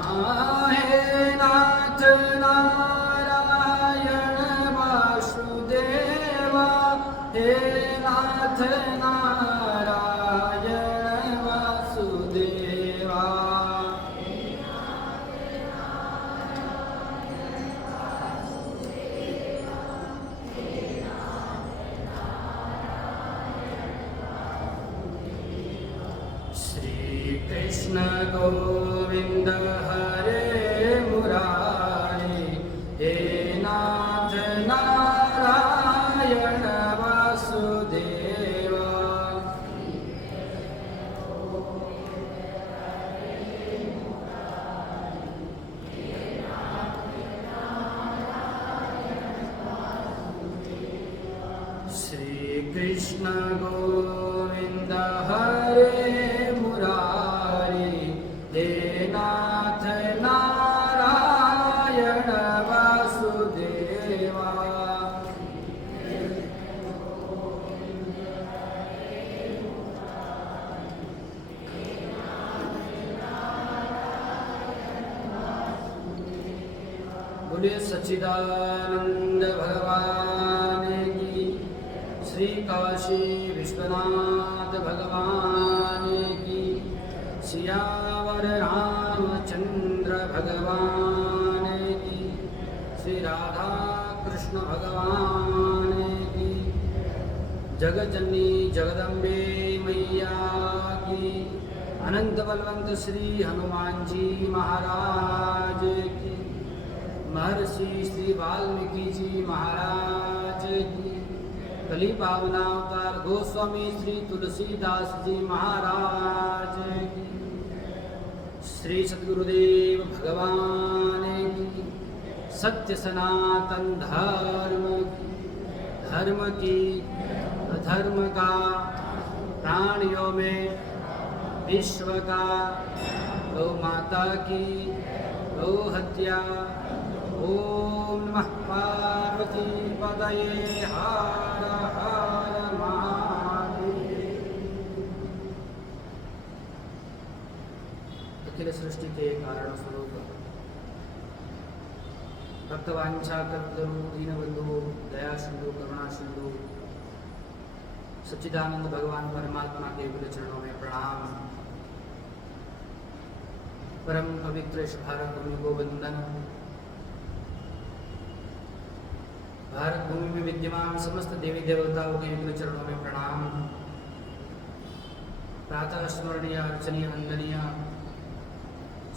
हे नाथ नारायण वासुदेवा, हे नाथ नारायण वासुदेवा। श्री कृष्ण गोविंद हरे मुरारी, हे नाथ नारायण वासुदेवा। श्री कृष्ण गोविंद हरे मुरारी, हे नाथ नारायण वासुदेवा। बोलिए सच्चिदानंद भगवान की, श्री काशी विश्वनाथ भगवान की, सियावर रामचंद्र भगवान की, श्री राधा कृष्ण भगवान की, जगजननी जगदम्बे मैया की, अनंत बलवंत श्री हनुमान जी महाराज की, महर्षि श्री वाल्मीकि जी महाराज की, कली पावनावतार गोस्वामी श्री तुलसीदास जी महाराज की, श्री सद्गुरुदेव भगवान की, सत्य सनातन धर्म की अधर्म का प्राणियों में विश्व का, गौ माता की गौ हत्या। ओम नमः पार्वती पतये, हर हर महादेव। अखिल सृष्टि के कारण स्वरूप भक्तवांछा कल्पतरु दीनबंधु दया सिंधु करुणा सिंधु सच्चिदानंद भगवान परमात्मा के विपुल चरणों में प्रणाम। परम पवित्र भारत भूमि को वंदन। भारत भूमि में विद्यमान समस्त देवी देवताओं के विपुल चरणों में प्रणाम। प्रातः स्मरणीय अर्चनीय वंदनीय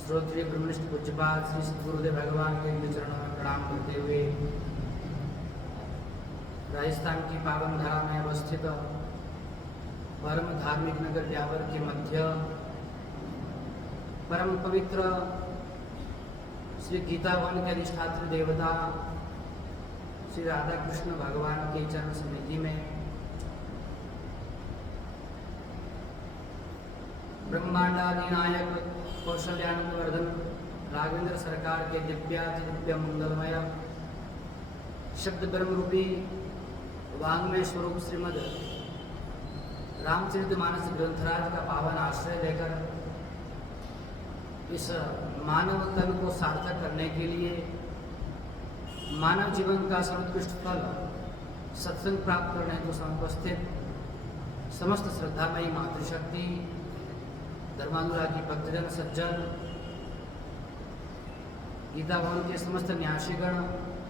श्रोत्रिय ब्रह्मनिष्ठ पूज्यपाद श्री सद्गुरुदेव भगवान के विपुल चरणों में प्रणाम करते हुए राजस्थान की पावन धारा में अवस्थित परम धार्मिक नगर ब्यावर के मध्य परम पवित्र श्री गीता वन के अधिष्ठात्री देवता श्री राधा कृष्ण भगवान के चरण समिति में ब्रह्मांडाधिनायक कौशल्यानंद वर्धन राघवेंद्र सरकार के दिव्य मंगलमय शब्द ब्रह्म रूपी वांग्मय स्वरूप श्रीमद रामचरितमानस ग्रंथराज का पावन आश्रय लेकर इस मानव तन को सार्थक करने के लिए मानव जीवन का सर्वोत्कृष्ट फल सत्संग प्राप्त करने को समुपस्थित समस्त श्रद्धामयी मातृशक्ति धर्मानुरागी भक्तजन सज्जन गीता भवन के समस्त न्यासीगण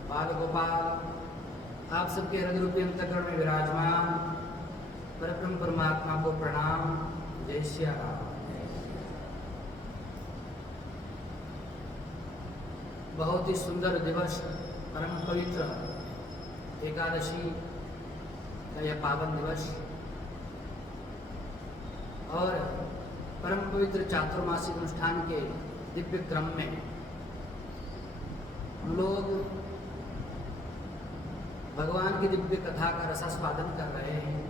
बाल गोपाल आप सबके हृदय रूपी अंतःकरण में विराजमान परब्रह्म परमात्मा को प्रणाम। जय श्री राम। बहुत ही सुंदर दिवस परम पवित्र एकादशी का यह पावन दिवस और परम पवित्र चातुर्मासिक अनुष्ठान के दिव्य क्रम में हम लोग भगवान की दिव्य कथा का रसास्वादन कर रहे हैं।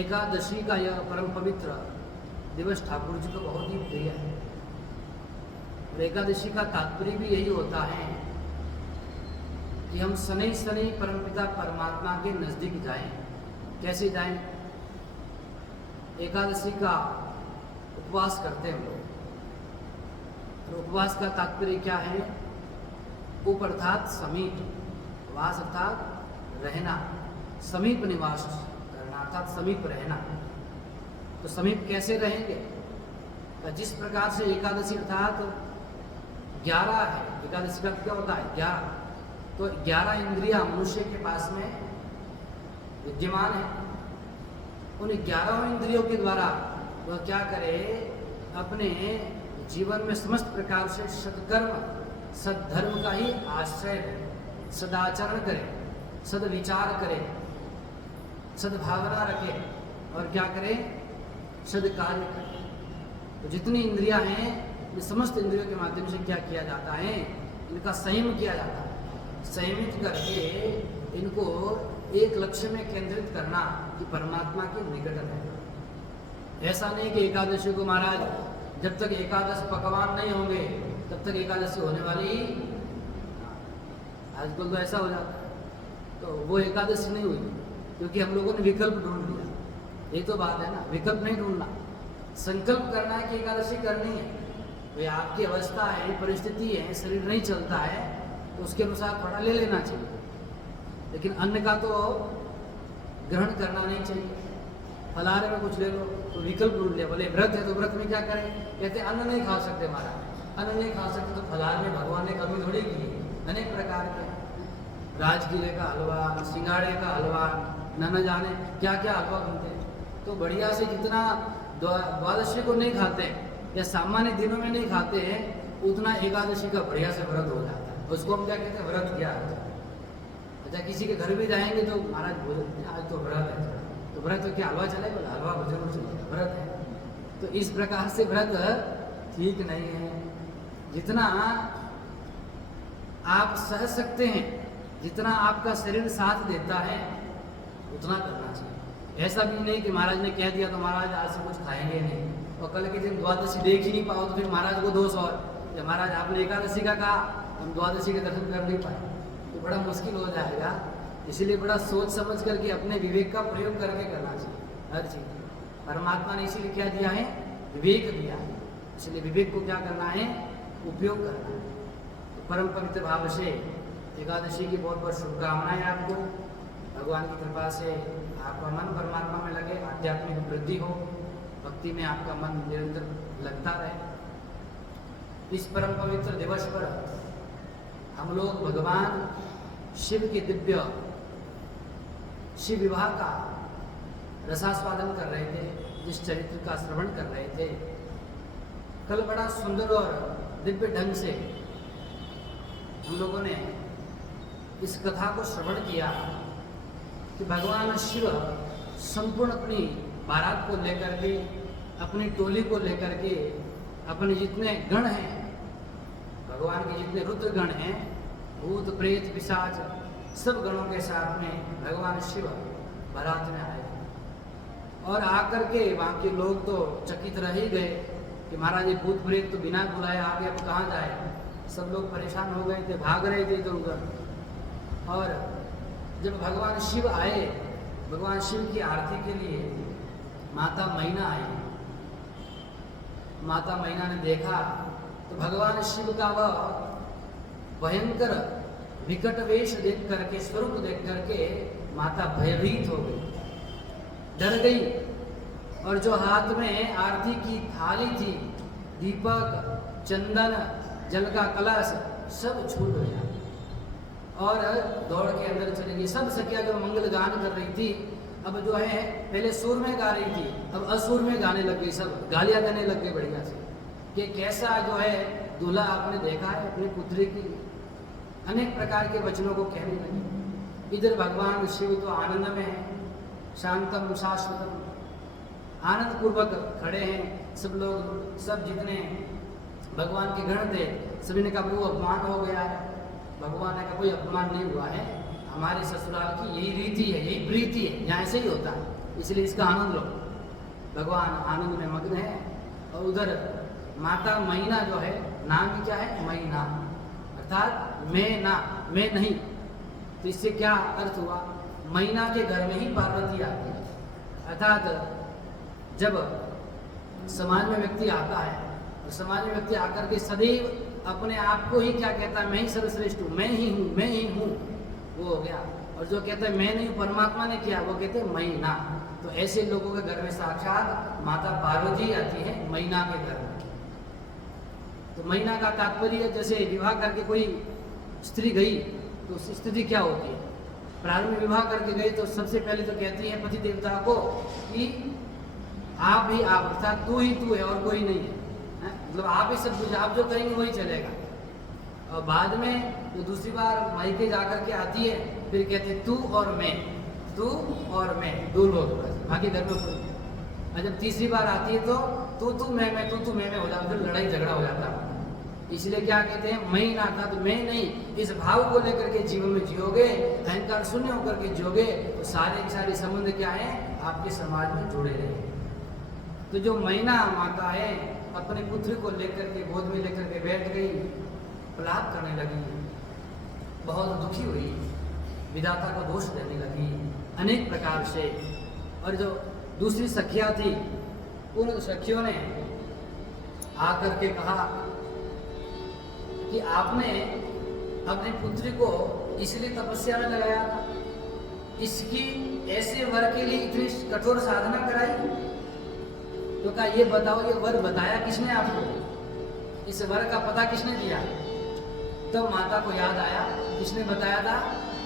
एकादशी का यह परम पवित्र दिवस ठाकुर जी को बहुत ही प्रिय है। एकादशी का तात्पर्य भी यही होता है कि हम शनै शनै परमपिता परमात्मा के नजदीक जाएं। कैसे जाएं? एकादशी का उपवास करते हैं हम लोग। और उपवास का तात्पर्य क्या है? उप अर्थात समीप, वास अर्थात रहना, समीप निवास करना अर्थात समीप रहना। तो समीप कैसे रहेंगे? तो जिस प्रकार से एकादशी अर्थात 11 है, एकादशी का क्या होता है? 11। तो 11 इंद्रियां मनुष्य के पास में विद्यमान है। उन 11 इंद्रियों के द्वारा वह क्या करे? अपने जीवन में समस्त प्रकार से सत्कर्म, सद्धर्म का ही आश्रय ले, सदाचरण करे, सदविचार करे, सद्भावना रखे और क्या करे? सद्कार्य करे। तो जितनी इंद्रियां हैं, ये समस्त इंद्रियों के माध्यम से क्या किया जाता है? इनका संयम किया जाता है। संयमित करके इनको एक लक्ष्य में केंद्रित करना कि परमात्मा के निकट रहे। ऐसा नहीं कि एकादशी को महाराज जब तक एकादश पकवान नहीं होंगे तब तक एकादशी होने वाली ही। आजकल तो ऐसा हो जाता है, तो वो एकादशी नहीं हुई क्योंकि हम लोगों ने विकल्प ढूंढ लिया। ये तो बात है ना, विकल्प नहीं ढूंढना, संकल्प करना है कि एकादशी करनी है। भाई आपकी अवस्था है, परिस्थिति है, शरीर नहीं चलता है तो उसके अनुसार थोड़ा ले लेना चाहिए, लेकिन अन्न का तो ग्रहण करना नहीं चाहिए। फलाहार में कुछ ले लो तो विकल्प ढूंढ लिया। बोले व्रत है तो व्रत में क्या करें? कहते अन्न नहीं खा सकते महाराज, अन्न नहीं खा सकते तो फलाहार में भगवान ने कमी थोड़ी की है। अनेक प्रकार के राजगीरे का हलवा, सिंगाड़े का हलवा, न जाने क्या क्या हलवा बनते हैं। तो बढ़िया से जितना द्वादशी को नहीं खाते या सामान्य दिनों में नहीं खाते हैं उतना एकादशी का बढ़िया से व्रत हो जाता है। उसको हम क्या कहते हैं? व्रत किया। अच्छा, किसी के घर भी जाएंगे तो महाराज भोजन, आज तो व्रत है, तो व्रत तो क्या हलवा चले? बोला हलवा भोजन चले, व्रत है। तो इस प्रकार से व्रत ठीक नहीं है। जितना आप सह सकते हैं, जितना आपका शरीर साथ देता है उतना करना चाहिए। ऐसा भी नहीं कि महाराज ने कह दिया तो महाराज आज से कुछ खाएंगे नहीं और कल के दिन द्वादशी देख ही नहीं पाओ तो फिर महाराज को दोष। और जब महाराज आपने एकादशी का कहा हम द्वादशी के दर्शन कर नहीं पाए तो बड़ा मुश्किल हो जाएगा। इसीलिए बड़ा सोच समझ करके अपने विवेक का प्रयोग करके करना चाहिए हर चीज़। परमात्मा ने इसीलिए क्या दिया है? विवेक दिया है। इसलिए विवेक को क्या करना है? उपयोग करना है। तो परम पवित्र भाव से एकादशी की बहुत बहुत शुभकामनाएं आपको। भगवान की कृपा से आपका मन परमात्मा में लगे, आध्यात्मिक वृद्धि हो, भक्ति में आपका मन निरंतर लगता रहे। इस परम पवित्र दिवस पर हम लोग भगवान शिव के दिव्य शिव विवाह का रसास्वादन कर रहे थे, जिस चरित्र का श्रवण कर रहे थे। कल बड़ा सुंदर और दिव्य ढंग से हम लोगों ने इस कथा को श्रवण किया कि भगवान शिव संपूर्ण अपनी बारात को लेकर के, अपनी टोली को लेकर के, अपने जितने गण हैं, भगवान के जितने रुद्र गण हैं, भूत प्रेत पिशाच, सब गणों के साथ में भगवान शिव बारात में आए। और आकर के वहाँ के लोग तो चकित रह ही गए कि महाराज ये भूत प्रेत तो बिना बुलाए आ गए, अब कहाँ जाए। सब लोग परेशान हो गए थे, भाग रहे थे इधर उधर। और जब भगवान शिव आए, भगवान शिव की आरती के लिए माता मैना आई। माता मैना ने देखा तो भगवान शिव का वह भयंकर विकट वेश देख करके, स्वरूप देख करके माता भयभीत हो गई, डर गई। और जो हाथ में आरती की थाली थी, दीपक, चंदन, जल का कलश, सब छूट गया और दौड़ के अंदर चली गई। सब सखिया जो मंगल गान कर रही थी, अब जो है पहले सुर में गा रही थी, अब असुर में गाने लग गई, सब गालियां देने लग गई बढ़िया से कि कैसा जो है दूल्हा आपने देखा है अपनी पुत्री की। अनेक प्रकार के वचनों को कहने लगे। इधर भगवान शिव तो आनंद में है, शांतम शाश्वतम, आनंद पूर्वक खड़े हैं। सब लोग, सब जितने भगवान के गण थे, सभी ने कहा वो अपमान हो गया है। भगवान ने कहा कोई अपमान नहीं हुआ है, हमारे ससुराल की यही रीति है, यही प्रीति है, यहाँ ऐसे ही होता है, इसलिए इसका आनंद लो। भगवान आनंद में मग्न है। और उधर माता मैना जो है, नाम क्या है? मैना, अर्थात मैं ना, मैं नहीं। तो इससे क्या अर्थ हुआ? मैना के घर में ही पार्वती आती है। अर्थात जब समाज में व्यक्ति आता है, तो समाज में व्यक्ति आकर के सदैव अपने आप को ही क्या कहता है, मैं ही सर्वश्रेष्ठ हूँ, मैं ही हूँ, वो हो गया। और जो कहते हैं मैं नहीं हूँ, परमात्मा ने किया, वो कहते हैं मैना। तो ऐसे लोगों के घर में साक्षात माता पार्वती आती है मैना के घर में। तो मैना का तात्पर्य जैसे विवाह करके कोई स्त्री गई तो उसकी स्थिति क्या होती है। प्रारंभ में विवाह करके गई तो सबसे पहले तो कहती है पति देवता को कि आप ही आप, अर्थात तू ही तू है और कोई नहीं है, मतलब आप ही सब कुछ, आप जो करेंगे वही चलेगा। और बाद में जो दूसरी बार मायके जाकर के आती है फिर कहते तू और मैं, दो लोग बस, बाकी घर में कोई। और जब तीसरी बार आती है तो तू मैं हो जाता, फिर लड़ाई झगड़ा हो जाता है। इसलिए क्या कहते हैं, मैं ना था तो मैं नहीं, इस भाव को लेकर के जीवन में जियोगे, अहंकार शून्य होकर के जियोगे तो सारे के सारे संबंध क्या है, आपके समाज में जुड़े रहेंगे। तो जो मैना माता है अपने पुत्र को लेकर के गोद में लेकर के बैठ गई, प्रलाप करने लगी, बहुत दुखी हुई, विधाता को दोष देने लगी अनेक प्रकार से। और जो दूसरी सखियां थी उन सखियों ने आकर के कहा कि आपने अपने पुत्री को इसलिए तपस्या में लगाया था, इसकी ऐसे वर के लिए इतनी कठोर साधना कराई, तो कहा ये बताओ ये वर बताया किसने आपको, इस वर का पता किसने दिया। तो माता को याद आया किसने बताया था,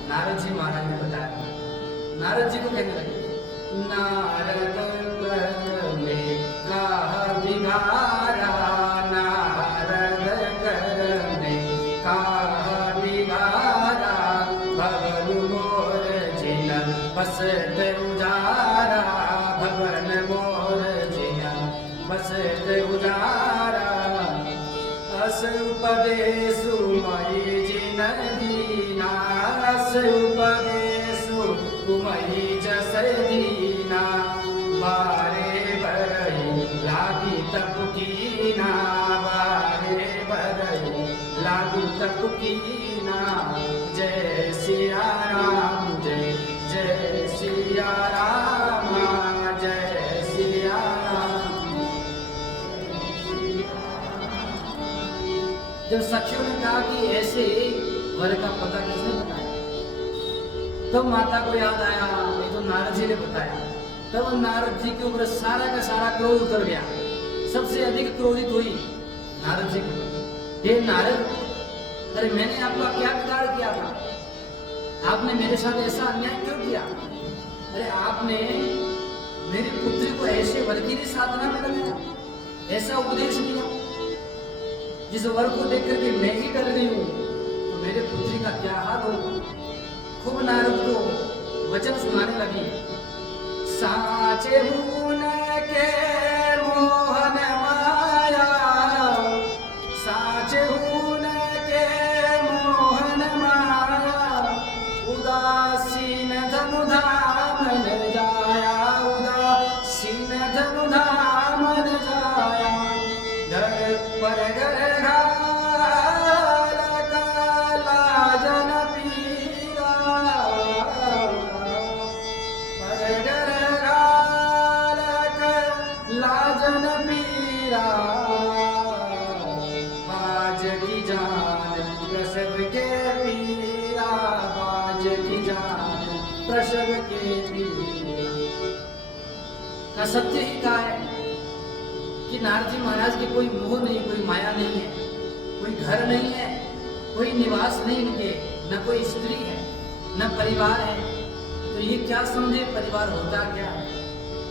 नारद जी महाराज ने बताया था। नारद जी को कहने लगे, नारद कर में कहा बिगारा, नारद कर में कहा बिगारा, भवन मोर जिन बसत उजारा, भवन मोर जिन बसत उजारा, अस उपदेशु मयि जिन दीना, अस उपदेशु कुमयि जस दीना, बारे बरई लागी तप कीना, बारे बरई लागी तप कीना, जय सिया राम, जय जय सिया राम, जय सिया राम। जब सखियों ने कहा कि ऐसे वर का पता किसने बताया, तब माता को याद आया ये तो नारद जी ने बताया। तब नारद जी के ऊपर सारा का सारा क्रोध उतर गया, सबसे अधिक क्रोधित हुई नारद जी को। हे नारद, अरे मैंने आपका क्या बिगाड़ किया था, आपने मेरे साथ ऐसा अन्याय क्यों किया। अरे आपने मेरी पुत्री को ऐसे वर की साधना में लगाया, ऐसा उपदेश दिया, जिस वर को देख करके मैं ही डर गई हूँ, तो मेरे पुत्री का क्या हाल होगा। खूब नारद को वचन सुनाने लगी, साचे भून के मोहन माया, साचे भून के मोहन माया, उदासीन धनुधाम न जाया, उदासीन धनुधाम न जाया, घर पर घर प्रसव के का सत्य ही कहा है कि नारद जी महाराज के कोई मोह नहीं, कोई माया नहीं है, कोई घर नहीं है, कोई निवास नहीं इनके, न कोई स्त्री है, न परिवार है। तो ये क्या समझे परिवार होता क्या है,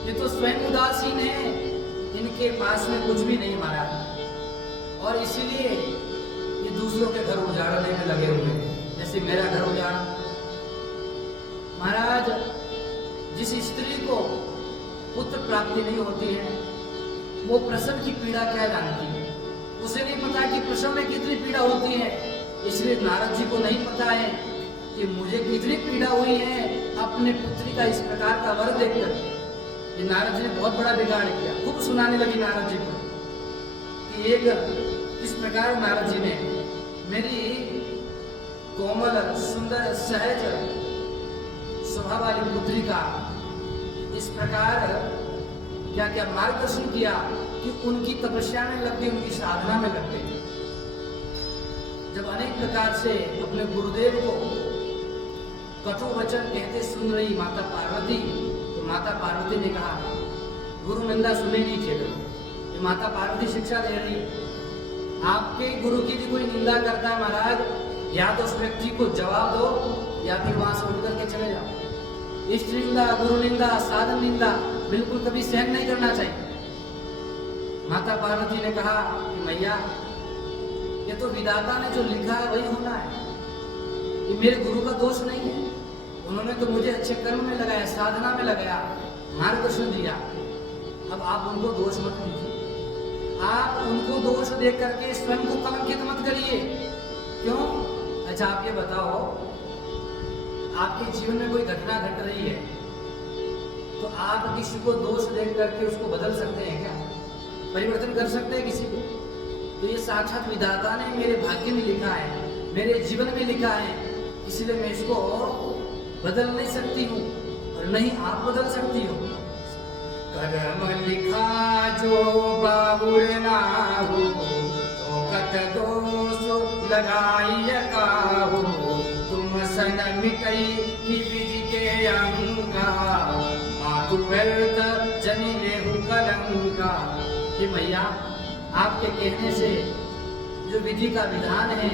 ये तो स्वयं उदासीन है, इनके पास में कुछ भी नहीं महाराज। और इसीलिए ये दूसरों के घर उजाड़ने में लगे हुए हैं, जैसे मेरा घर उजाड़ा। महाराज, जिस स्त्री को पुत्र प्राप्ति नहीं होती है वो प्रसव की पीड़ा क्या जानती है, उसे नहीं पता कि प्रसव में कितनी पीड़ा होती है। इसलिए नारद जी को नहीं पता है कि मुझे कितनी पीड़ा हुई है अपने पुत्री का इस प्रकार का वर देखकर। ये नारद जी ने बहुत बड़ा बिगाड़ किया। खूब सुनाने लगी नारद जी को कि एक इस प्रकार नारद जी ने मेरी कोमल सुंदर सहज स्वभाव वाली पुत्री का इस प्रकार क्या क्या मार्गदर्शन किया कि उनकी तपस्या में लग गई, उनकी साधना में लग गई। जब अनेक प्रकार से अपने गुरुदेव को कटु वचन कहते सुन रही माता पार्वती, तो माता पार्वती ने कहा गुरु निंदा सुनेगी केवल। ये माता पार्वती शिक्षा दे रही, आपके गुरु की भी कोई निंदा करता है महाराज, या तो उस व्यक्ति को जवाब दो या फिर वहां से उठ करके चले जाओ। इष्ट निंदा, गुरु निंदा, साधन निंदा बिल्कुल कभी सहन नहीं करना चाहिए। माता पार्वती ने कहा कि मैया, ये तो विधाता ने जो लिखा है वही होना है, ये मेरे गुरु का दोष नहीं है। उन्होंने तो मुझे अच्छे कर्म में लगाया, साधना में लगाया, मार्गदर्शन दिया। अब आप उनको दोष मत दीजिए, आप उनको दोष दे करके स्वयं को कलंकित मत करिए। क्यों? अच्छा आप ये बताओ, आपके जीवन में कोई घटना घट रही है तो आप किसी को दोष दे करके उसको बदल सकते हैं क्या? परिवर्तन कर सकते हैं किसी को? तो ये साक्षात विधाता ने मेरे भाग्य में लिखा है, मेरे जीवन में लिखा है, इसलिए मैं इसको बदल नहीं सकती हूँ और नहीं आप बदल सकती हो। कर्म लिखा जो बाबुर ना हो, तो कत दोष लगाई काहू, तुम सन मिटई की विधि के अंगा, मातु व्यर्थ जनी लेहु कलंका। कि मैया, आपके कहने से जो विधि का विधान है,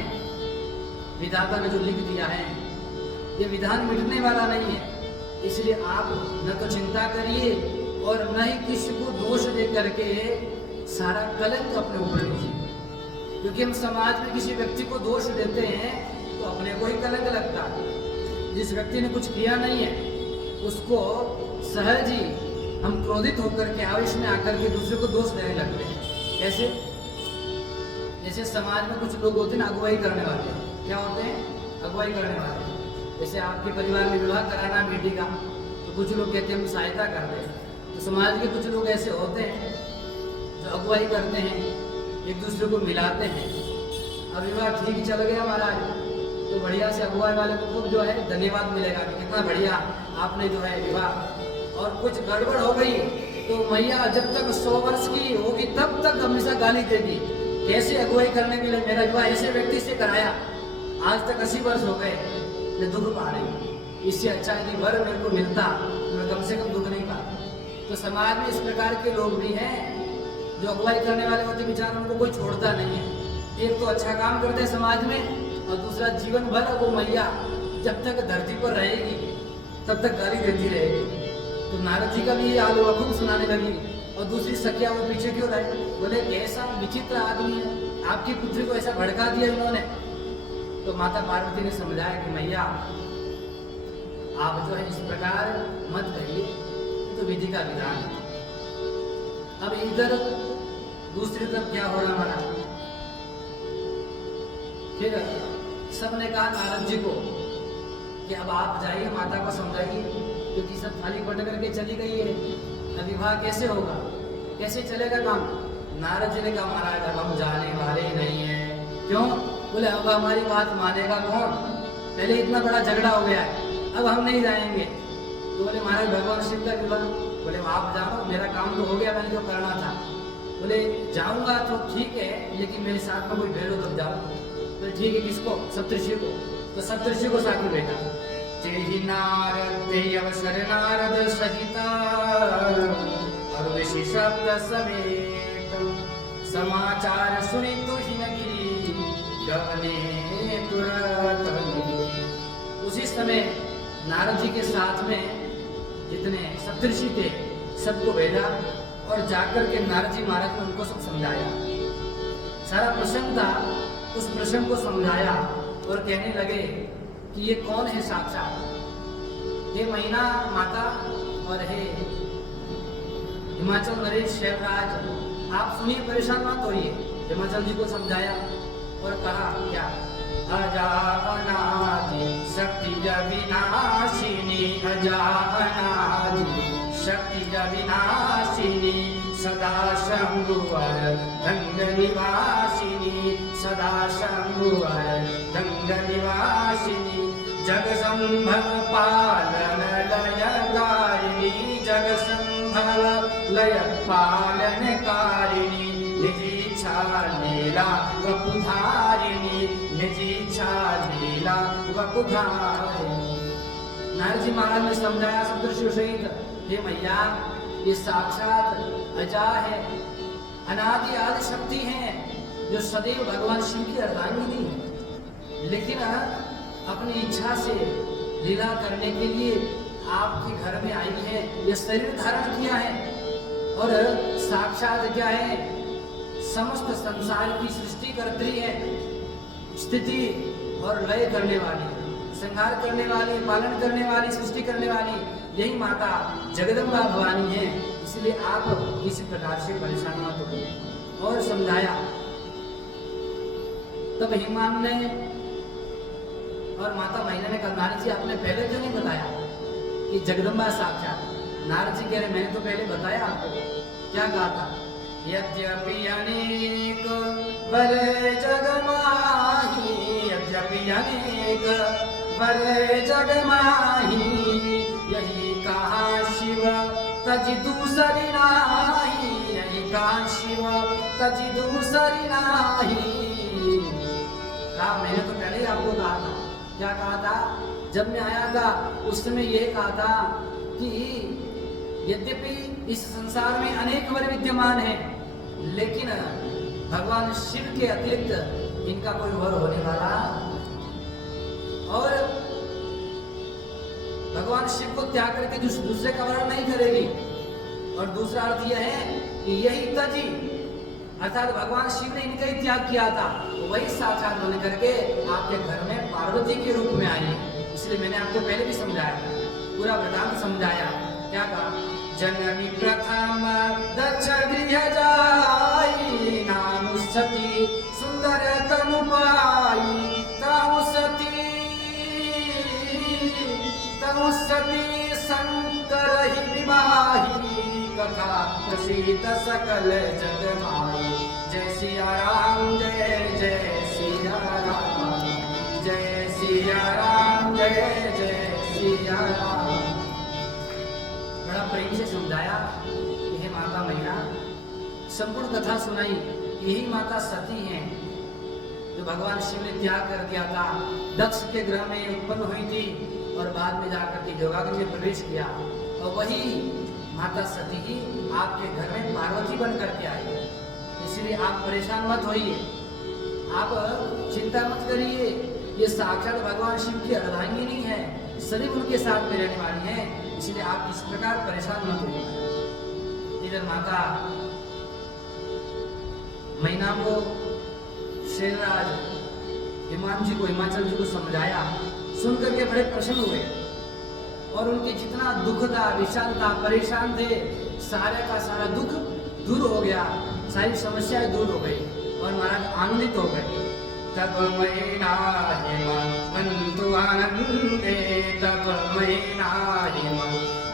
विधाता ने जो लिख दिया है, ये विधान मिटने वाला नहीं है। इसलिए आप न तो चिंता करिए और न ही किसी को दोष दे करके सारा कलंक अपने ऊपर लीजिए। क्योंकि हम समाज में किसी व्यक्ति को दोष देते हैं तो अपने को ही कलंक लगता है। जिस व्यक्ति ने कुछ किया नहीं है उसको सहज ही हम क्रोधित होकर के आवेश में आकर के दूसरे को दोष देने लगते हैं। कैसे? जैसे समाज में कुछ लोग होते हैं अगुवाई करने वाले। क्या होते हैं? अगुवाई करने वाले। जैसे आपके परिवार में विवाह कराना बेटी का, तो कुछ लोग कहते हैं हम सहायता करते हैं। तो समाज के कुछ लोग ऐसे होते हैं जो अगुवाई करते हैं, एक दूसरे को मिलाते हैं। अब विवाह ठीक चल गया महाराज, तो बढ़िया से अगुवाई वाले को जो है धन्यवाद मिलेगा कि कितना बढ़िया आपने जो है विवाह। और कुछ गड़बड़ हो गई तो मैया जब तक 100 वर्ष की होगी तब तक हमेशा गाली देगी, कैसे अगुवाई करने के लिए मेरा विवाह ऐसे व्यक्ति से कराया, आज तक 80 वर्ष हो गए, मैं दुख पा रही हूँ। इससे अच्छा यदि वर मेरे को मिलता तो मैं कम से कम दुख नहीं पाता। तो समाज में इस प्रकार के लोग भी हैं जो अगुवाई करने वाले होते, बेचारे उनको कोई छोड़ता नहीं है। एक तो अच्छा काम करते हैं समाज में और दूसरा जीवन भर वो मैया जब तक धरती पर रहेगी तब तक गाली देती रहेगी। तो नारद जी का भी ये आलू खूब सुनाने लगी और दूसरी सखिया वो पीछे क्यों रहे, बोले कैसा विचित्र आदमी है, आपकी पुत्री को ऐसा भड़का दिया इन्होंने। तो माता पार्वती ने समझाया कि मैया आप जो है इस प्रकार मत कहिए, तो विधि का विधान है। अब इधर दूसरी तरफ क्या हो रहा हमारा, फिर सबने कहा नारद जी को कि अब आप जाइए माता को समझाइए, क्योंकि सब थाली पट करके चली गई है, अब विवाह कैसे होगा, कैसे चलेगा काम। नारद जी ने कहा महाराज अब हम जाने वाले ही नहीं है। क्यों? बोले अब हमारी बात मानेगा कौन, पहले इतना बड़ा झगड़ा हो गया है, अब हम नहीं जाएंगे। तो बोले महाराज भगवान शिव का विवाह, बोले आप जाओ, मेरा काम तो हो गया, मैंने जो करना था। बोले जाऊंगा तो ठीक है, लेकिन मेरे साथ में कोई भेड़ो तब जाओ। बोले ठीक है, किसको? सप्तऋषि को। तो सप्तऋषि को साथ में बैठा, तेहि नारद तेहि अवसर नारद सहिता, और ऋषि शब्द समेत, समाचार सुनि तुहि नगिरी, गगने तुरत। उसी समय नारद जी के साथ में जितने सप्तऋषि थे सबको भेजा और जाकर के नारद जी महाराज ने उनको सब समझाया। सारा प्रसंग था, उस प्रसंग को समझाया और कहने लगे कि ये कौन है साक्षात, हे महीना माता और हे हिमाचल नरेश शैलराज, आप सुनिए, परेशान मत होइए। हिमाचल जी को समझाया और कहा क्या, अजानादि शक्ति विनाशिनी, अजानादि शक्ति विनाशिनी, सदा शंभुवर धंग निवासिनी, सदा शंभुवर धंग निवासिनी, जग संभव पालन लयकारिणी, जग संभव काल लय पालनकारिणी निजीच्छा लीला वपुधारिणी निजीच्छा लीला वपुधारिणी। नारद जी महाराज ने समझाया सप्तर्षियों सहित, हे मैया ये साक्षात अजा है, अनादि आदि शक्ति है जो सदैव भगवान शिव की अर्धांगिनी है, लेकिन अपनी इच्छा से लीला करने के लिए आपके घर में आई है, ये शरीर धारण किया है और साक्षात क्या है, समस्त संसार की सृष्टि करती है, स्थिति और लय करने वाली, संहार करने वाली, पालन करने वाली, सृष्टि करने वाली यही माता जगदम्बा भवानी है। इसलिए आप किसी प्रकार से परेशान मत हो। और समझाया। तब हिमान ने और माता महिला ने कहा, नारद जी आपने पहले क्यों नहीं बताया कि जगदम्बा साक्षात? नारद जी कह रहे मैंने तो पहले बताया आपको। क्या कहा था? यद्यपि अनेक वर जगमाही, यद्यपि अनेक वर जगमाही, यही कहा शिव तज दूसरी नाही, यही कहा शिव तज दूसरी नाही। कहा मैंने तो पहले ही आपको कहा था। क्या कहा था? जब मैं आया था उस समय यह कहा था कि यद्यपि इस संसार में अनेक वर विद्यमान है, लेकिन भगवान शिव के अतिरिक्त इनका कोई वर होने वाला, और भगवान शिव को त्याग करके दूसरे का वरण नहीं करेगी। और दूसरा अर्थ यह है कि यही तजी, अर्थात भगवान शिव ने इनका ही त्याग किया था, वही साक्षात बन करके आपके घर में पार्वती के रूप में आई। इसलिए मैंने आपको पहले भी समझाया, पूरा वृतांत समझाया। क्या कहा? जननी प्रथम दक्ष गृह जाई, नाम सती सुंदर तनु पाई, ताऊ सती शंकर ही विवाही, कथा प्रसिद्ध सकल जग माई। जय सिया राम, जय जय सिया राम, जय सिया राम, जय जय सिया राम। बड़ा प्रेम से समझाया कि हे माता महिला, संपूर्ण कथा सुनाई। यही माता सती हैं जो भगवान शिव ने त्याग कर दिया था, दक्ष के ग्रह में उत्पन्न हुई थी और बाद में जाकर के योगाग्नि में प्रवेश किया। और वही माता सती ही आपके घर में पार्वती बन करके आई। इसलिए आप परेशान मत होइए, आप चिंता मत करिए, ये साक्षात भगवान शिव की अर्धांगिनी है, सदैव उनके साथ में रहने वाली है। इसलिए आप इस प्रकार परेशान मत होइए। इधर माता मैना को शेरराज हिमाचल जी को समझाया, सुनकर के बड़े प्रसन्न हुए और उनके जितना दुख था, विषाद था, परेशान थे, सारे का सारा दुख दूर हो गया, सारी समस्याएं दूर हो गई और महाराज आनंदित हो गए। तब मैना बंधु आनंदे, तब मैना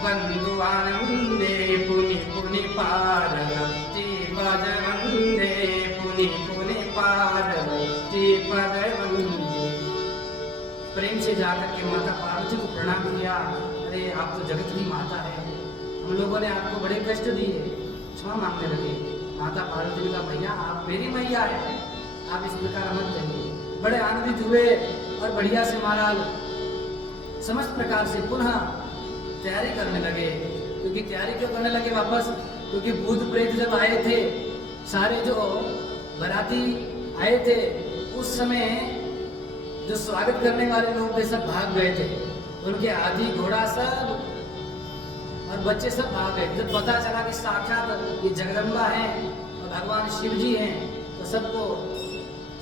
बंधु आनंदे, पुनि पुनि पार्वती पद वंदे, पुनि पुनि पार्वती पद वंदे। प्रेम से जाकर के माता पार्वती को प्रणाम किया। अरे आप तो जगत की माता है, हम लोगों ने आपको बड़े कष्ट दिए, क्षमा मांगने लगे। माता पार्वती का भैया आप मेरी मैया है, आप इस प्रकार मत कहिए। बड़े आनंदित हुए और बढ़िया से महाराज समस्त प्रकार से पुनः तैयारी करने लगे। क्योंकि तैयारी क्यों करने लगे वापस? क्योंकि भूत प्रेत जब आए थे, सारे जो बराती आए थे, उस समय जो स्वागत करने वाले लोग थे सब भाग गए थे, उनके हाथी घोड़ा सब और बच्चे सब भाग गए। जब पता चला कि साक्षात ये जगदम्बा है और भगवान शिव जी हैं, तो सबको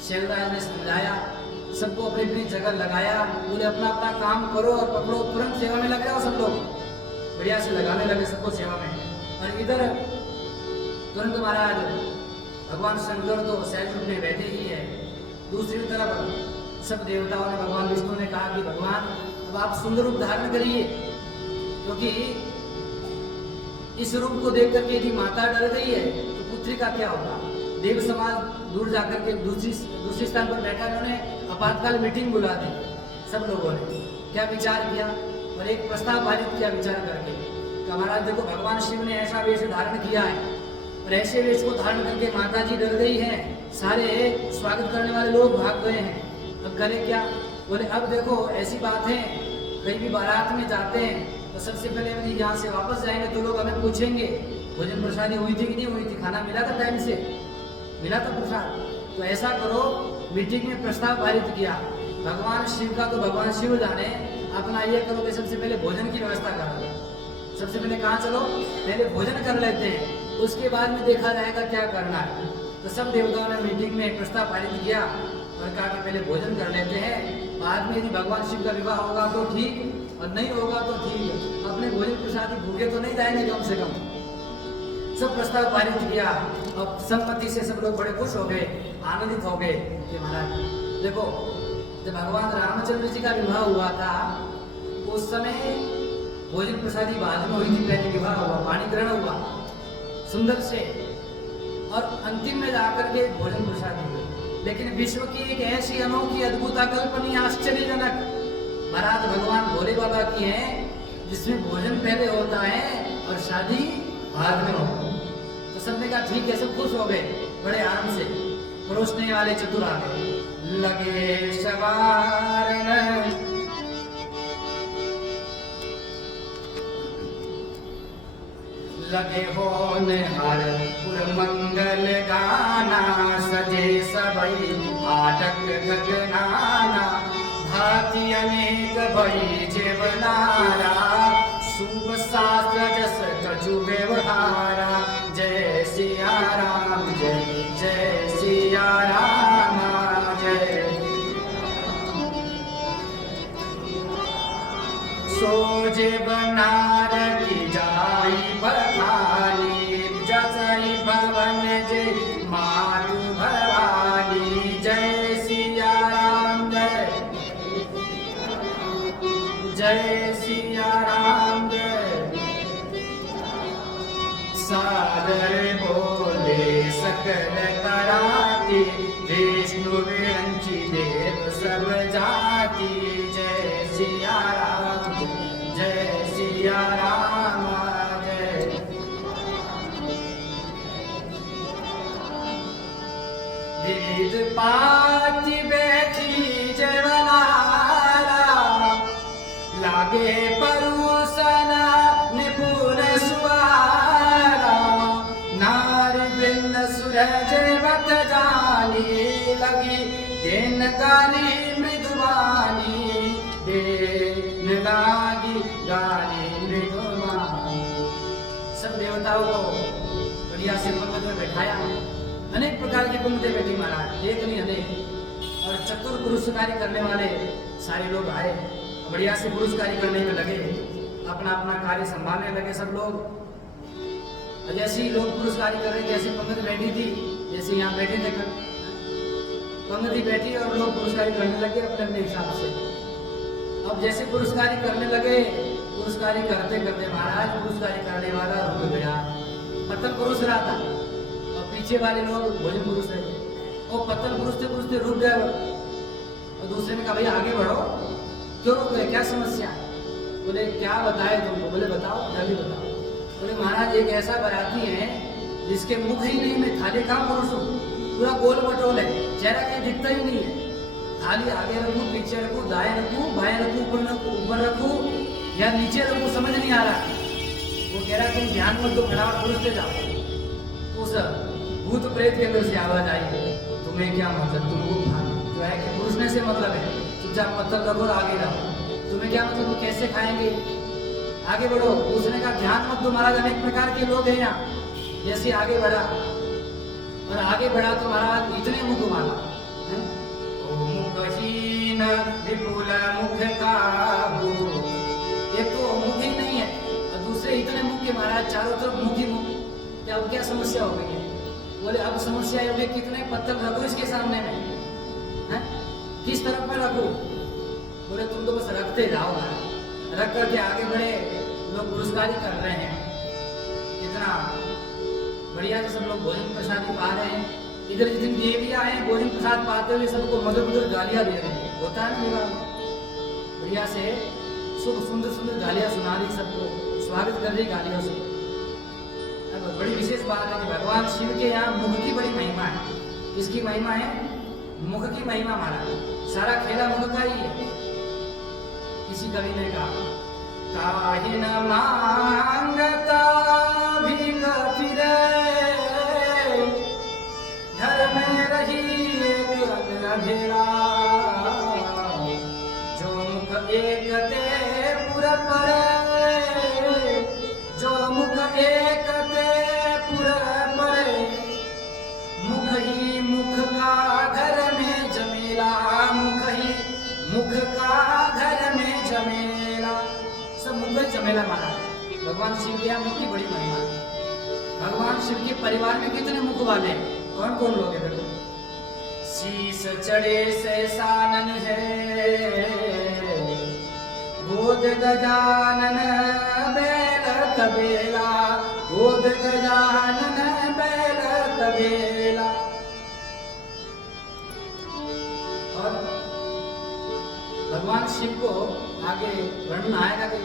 शैलराज ने समझाया, सबको अपनी अपनी जगह लगाया, बोले अपना अपना काम करो और पकड़ो, तुरंत सेवा में लग जाओ। सब लोग बढ़िया से लगाने लगे सबको सेवा में। और इधर तुरंत महाराज भगवान शंकर तो शैलरूप में बैठे ही है। दूसरी तरफ सब देवताओं ने, भगवान विष्णु ने कहा कि भगवान अब आप सुंदर रूप धारण करिए, क्योंकि इस रूप को देख करके यदि माता डर गई है तो पुत्री का क्या होगा। देव समाज दूर जाकर के दूसरी स्थान पर बैठा, उन्होंने आपातकाल मीटिंग बुला दी। सब लोगों ने क्या विचार किया और एक प्रस्ताव पारित किया विचार करके, महाराज देखो भगवान शिव ने ऐसा वेश धारण किया है और ऐसे वेश को धारण करके माता जी डर गई हैं, सारे स्वागत करने वाले लोग भाग गए हैं। अब करें क्या? बोले अब देखो ऐसी बात है, कहीं भी बारात में जाते हैं तो सबसे पहले यदि यहाँ से वापस जाएंगे तो लोग हमें पूछेंगे भोजन प्रसादी हुई थी कि नहीं हुई थी, खाना मिला था टाइम से, मिला था प्रसाद। तो ऐसा करो, मीटिंग में प्रस्ताव पारित किया, भगवान शिव का तो भगवान शिव जाने, अपना ये करो कि सबसे पहले भोजन की व्यवस्था करो। सबसे पहले कहाँ चलो, पहले भोजन कर लेते हैं, उसके बाद में देखा जाएगा क्या करना है। तो सब देवताओं ने मीटिंग में प्रस्ताव पारित किया और कहा कि पहले भोजन कर लेते हैं, बाद में यदि भगवान शिव का विवाह होगा तो ठीक और नहीं होगा तो ठीक, अपने भोजन प्रसाद भूखे तो नहीं जाएंगे कम से कम। सब प्रस्ताव पारित किया और सम्मति से सब लोग बड़े खुश हो गए, आनंदित हो गए कि महाराज देखो जब भगवान रामचंद्र जी का विवाह हुआ था उस समय भोजन प्रसादी बाद में हुई थी, पहले विवाह हुआ, पाणी ग्रहण हुआ सुंदर से, और अंतिम में जाकर के भोजन प्रसादी हुई। लेकिन विश्व की एक ऐसी अनोखी अद्भुत अकल्पनीय आश्चर्यजनक बारात भगवान भोले बाबा की है जिसमें भोजन पहले होता है और शादी बाद में होता है। तो सबने कहा ठीक है, सब खुश हो गए बड़े आराम से। परोसने वाले चतुर आ गए, लगे सवारन लगे होन हर पुर मंगल गाना, सजे सबई आटक घटनाना, भांति अनेक भई जेवनारा, शुभ शास्त्र जस कछु व्यवहारा, जय सिया राम जय जय सिया राम जय। सोजे बनार की जाई बखानी, जसई भवन जय मातु भवानी, जय सिया राम जय जय सिया राम जय। सादर बोले सकल कराती, विष्णु विरंची देव सब जाति, जय सिया राम जय सिया राम जय। विविध पाति बैठी जयवनारा, लागे परुसना निपुण सुवारा, नारी वृंद सूरज बत जानी, लगी देनकारी मृदुवानी, देन लागी गानी मृदुवानी। सब देवताओं को बढ़िया से पंक्ति में बैठाया, अनेक प्रकार की पंक्ति बैठी महाराज, एक नहीं अनेक, और चतुर पुरुषकारी करने वाले सारे लोग आए, बढ़िया से पुरुषकारी करने में लगे, अपना अपना कार्य संभालने लगे सब लोग। जैसे ही लोग पुरुषकारी कर रहे थे ऐसी पंक्ति बैठी थी, जैसे यहाँ बैठे थे पंक्ति बैठी और लोग पुरुषकारी करने लगे अपने अपने हिसाब से। अब जैसे पुरुषकारी करने लगे, पुरुषकारी करते करते महाराज पुरुषकारी करने वाला रुक गया, पत्तल पुरुष रहा था और पीछे वाले लोग भोजन पुरुष रहे, और पत्तल पुरुषते पुरुषते रुक गए और दूसरे ने कहा भैया आगे बढ़ो, क्यों रुक गए, क्या समस्या है? बोले क्या बताए तुमको? बोले बताओ, जल्दी बताओ। बोले महाराज एक ऐसा बराती है जिसके मुख ही नहीं, मैं थाली कहाँ परोसूं, पूरा गोल मटोल है, चेहरा कहीं दिखता ही नहीं है, थाली आगे रखूं पीछे रखूं दाएं रखूं बाएं रखूं ऊपर रखूं या नीचे रखूं, समझ नहीं आ रहा। वो कह रहा तुम ध्यान मत दो, खड़ा पुरुष से जाओ। उस भूत प्रेत के अंदर से आवाज आई, तुम्हें क्या मतलब, तुमको जो है कि पुरुषने से मतलब है, चुपचाप पत्थर रखो और आगे जाओ, तुम्हें क्या मतलब, वो कैसे खाएंगे, आगे बढ़ो। उसने कहा ध्यान मत दो महाराज, अनेक प्रकार के लोग हैं यहाँ। जैसे आगे बढ़ा और आगे बढ़ा तो महाराज इतने मुख मारा, मुखहीन विपुल मुख काबू, एक तो मुख ही नहीं है और दूसरे इतने मुख के महाराज, चारों तरफ मुख ही मुख। क्या अब क्या समस्या हो गई है? बोले अब समस्या ये होगी कितने पत्थर रखो इसके सामने में, है? किस तरफ में रखो? बोले तुम तो बस रखते जाओ, रख करके आगे बढ़े, लोग पुरस्कारी कर रहे हैं, इतना बढ़िया से सब लोग भोजन प्रसादी पा रहे हैं। इधर जितनी देवियां हैं भोजन प्रसाद पाते हुए सबको मधुर मधुर गालियां दे रहे हैं, होता है ना विवाह, बढ़िया से सुंदर सुंदर गालियां सुना रही सबको, स्वागत कर रही गालियों से। अब बड़ी विशेष बात है कि भगवान शिव के यहाँ मुख की बड़ी महिमा है। इसकी महिमा है मुख की महिमा। महाराज सारा खेला मुख का ही है। किसी कवि ने कहा काहे न मांगता भीख फिरे, घर में रही एक अंधेरा, जो मुख एक ते पुर परे, जो मुख एक ते पुर परे, मुख ही मुख का घर में जमेला, मुख ही मुख का घर में जमेला। सब मुख ही जमेला माना है। भगवान शिव के यहाँ मुख की बड़ी महिमा है। भगवान शिव के परिवार में कितने मुख वाले हैं? कौन कौन लोग हैं? देखो, शीश चढ़े से सानन है, गोद गजानन बैल तबेला, गोद गजानन बैल तबेला। और भगवान शिव को आगे वर्णन आएगा कि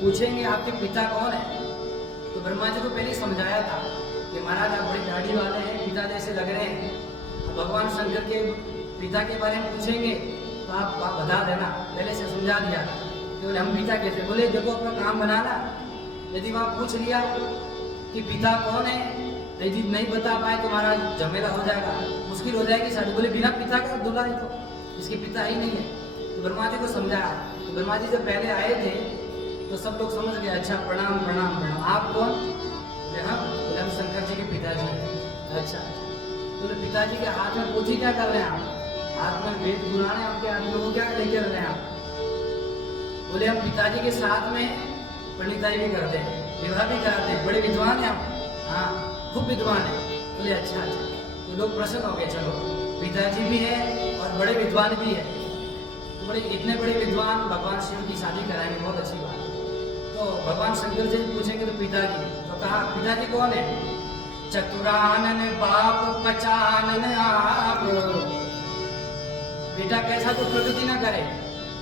पूछेंगे आपके पिता कौन है? तो ब्रह्मा जी को पहले समझाया था कि महाराज आप बड़ी दाढ़ी वाले हैं, पिता जैसे लग रहे हैं। अब भगवान शंकर के पिता के बारे में पूछेंगे तो आप बता देना। पहले से समझा दिया कि बोले हम पिता कैसे? बोले देखो अपना काम बनाना। यदि वहाँ पूछ लिया कि पिता कौन है, यदि नहीं बता पाए तो महाराज झमेला हो जाएगा, मुश्किल हो जाएगी शादी। बोले बिना पिता का दूल्हा है तो इसके पिता ही नहीं है। तो ब्रह्मा जी को समझाया। तो ब्रह्मा जी जब पहले आए थे तो सब लोग समझ गए, अच्छा प्रणाम प्रणाम प्रणाम। आप कौन? बोले हम शंकर जी के पिताजी हैं। अच्छा, तो पिताजी के हाथ में पोथी क्या कर रहे हैं आप? हाथ में वेद पुराण आपके हाथ में, वो क्या लेकर रहे हैं आप? बोले हम पिताजी के साथ में पंडिताई भी करते हैं, विवाह भी कराते हैं, बड़े विद्वान हैं आप। हाँ, खूब विद्वान है। बोले अच्छा अच्छा। तो लोग प्रसन्न हो गए, चलो पिताजी भी है और बड़े विद्वान भी है। तो बड़े इतने बड़े विद्वान भगवान शिव की शादी कराएंगे, बहुत अच्छी बात है। तो भगवान शंकर से पूछेंगे तो पिताजी, तो कहा पिताजी कौन है? चतुरानन बाप पचानन आप। बेटा कैसा तो प्रगति ना करे।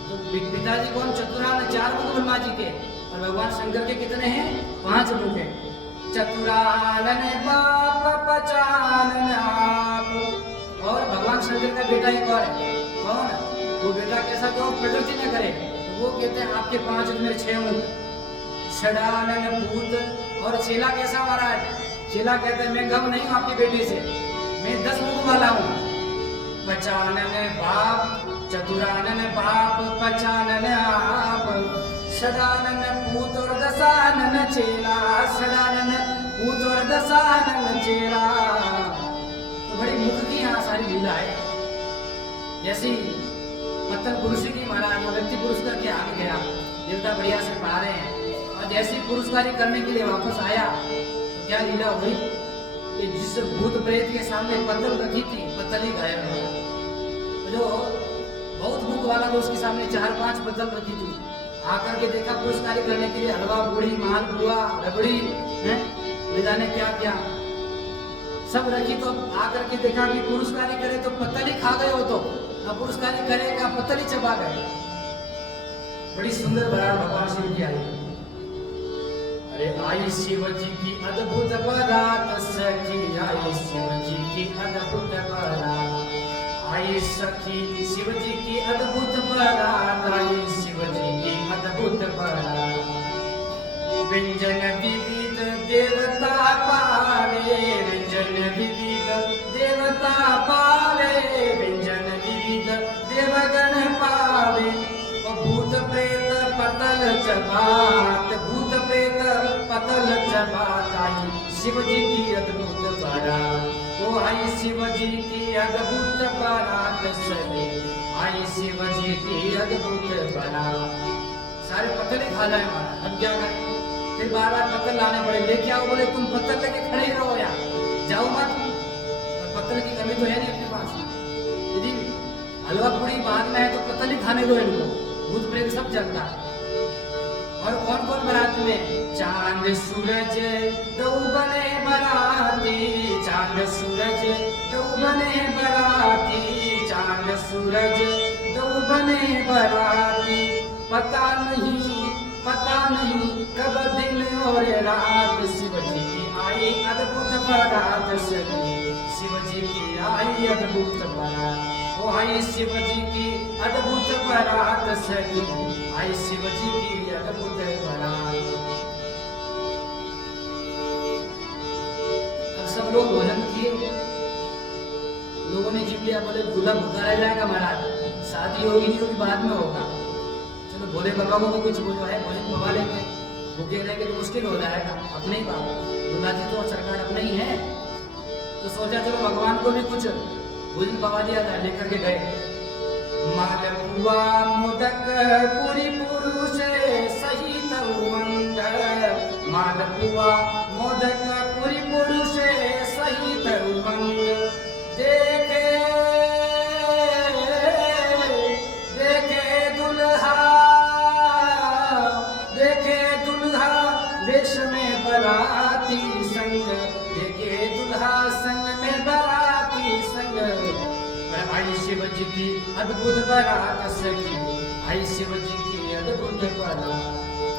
तो पिताजी कौन? चतुरानन, 4 मुख ब्रह्मा जी के, और भगवान शंकर के कितने हैं? 5 मुख हैं। चतुरानन बाप पचानन आप। और भगवान शंकर का बेटा एक और है। कौन? वो बेटा कैसा तो प्रगति न करे। तो वो कहते हैं आपके 5 मुख मेरे 6 मुख। षडानन भूत। और चेला कैसा हमारा है? चेला कहते हैं मैं कम नहीं हूँ आपकी बेटी से, मैं 10 मुख वाला हूँ। पचानन बाप, चतुरानन बाप पचानन आप, षडानन पूत और दशानन चेला, षडानन पूत और दशानन चेला। तो बड़ी मुख की यहाँ सारी लीला है। जैसी पत्तल पुरुष की महाराज, वो व्यक्ति पुरस्कार के आगे गया, देवता बढ़िया से पा रहे हैं, और जैसी पुरस्कारी करने के लिए वापस आया तो क्या लीला हुई कि जिस भूत प्रेत के सामने पत्तल रखी थी, पत्तल ही गायब हो गया। तो जो बहुत मुख वाला तो उसके सामने 4-5 पत्तल रखी थी, आकर के देखा पुरस्कारी करने के लिए हलवा पूड़ी मालपुआ रबड़ी है ले जाने क्या क्या सब रखी। तो आकर के देखा कि पुरस्कारी करे तो पत्तल ही खा गए हो, तो अब पुरस्कारी करेगा पत्तल ही चबा गए। बड़ी सुंदर बारात भगवान शिव की आई। अरे आई शिव जी की अद्भुत बारात सखी, आई शिव जी की अद्भुत बारात, आई सखी शिव जी की अद्भुत बारात, आई शिव जी की अद्भुत बारात। व्यंजन विविध देवता पावे, व्यंजन विविध देवता पावे, व्यंजन विविध देवगण पावे। भूत प्रेत पतल चबात, भूत प्रेत पतल चबात, आई शिव जी की अद्भुत बारात। ओ आई शिव जी की अद्भुत बारात सभी, आई शिव जी की अद्भुत बारात। सारे पत्तल ही खा जाए महाराज, अब क्या करें? फिर बार बार पत्तल लाने पड़े। लेके आओ, बोले तुम पत्तल लेके खड़े ही रहो यार, जाओ मत। और पत्तल की कमी तो है नहीं अपने पास। यदि हलवा पूड़ी बाद में है तो पत्तल ही खाने दो इनको, भूत प्रेत सब जलता है। और कौन कौन बारात में? चांद सूरज दो बने बराती, चांद सूरज दो बने बराती, चांद सूरज दो बने बराती। पता नहीं पता नहीं कब दिन और रात शिव जी की आई अद्भुत बारात सखी, शिव जी की आई अद्भुत बारात, ओ आई शिव जी की अद्भुत बारात सखी, आई शिव जी की अद्भुत बारात। अब सब लोग भोजन किए, लोगों ने जिम लिया, बोले दूल्हा भूखा रह जाएगा महाराज, शादी होगी नहीं होगी बाद में होगा, चलो भोले बाबा को भी कुछ जो है भोजन पवा लेंगे, भूखे रहेंगे तो मुश्किल हो जाएगा, अपने ही बाबा दूल्हा जी तो सरकार अपने ही है, तो सोचा चलो भगवान को भी कुछ भोजन पवा दिया जाए, लेकर के गए। मालपुआ मोदक पूरी पुरुष सहित उमंग, मालपुआ मोदक पूरी पुरुष सहित उमंग, देखे दुल्हा वेश में बराती संग, देखे दुल्हा संग में बराती संग, पर आई शिव जी की अद्भुत बारात सखी, आई शिव जी की अद्भुत बारात,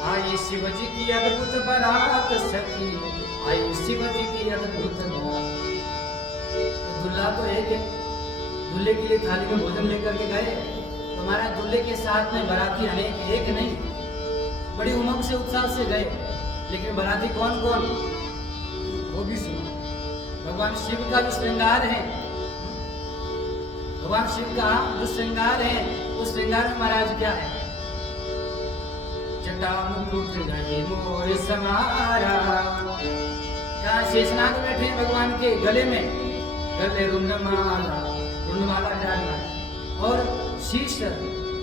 आई शिव जी की अद्भुत बारात सखी, आई शिव जी की अद्भुत बारात। दूल्हा तो एक है, दूल्हे के लिए थाली में भोजन लेकर के गए, तुम्हारा दूल्हे के साथ में बाराती अनेक, एक नहीं, बड़ी उमंग से उत्साह से गए, लेकिन बाराती कौन कौन वो भी सुनो। भगवान शिव का जो श्रृंगार है, भगवान शिव का जो श्रृंगार है, उस श्रृंगार में महाराज क्या है, जटा मुकुट गले मोर समारा, यहाँ शेषनाग बैठे हैं भगवान के गले में, गले रुंडमाला, रुंडमाला विराजमान, और शीश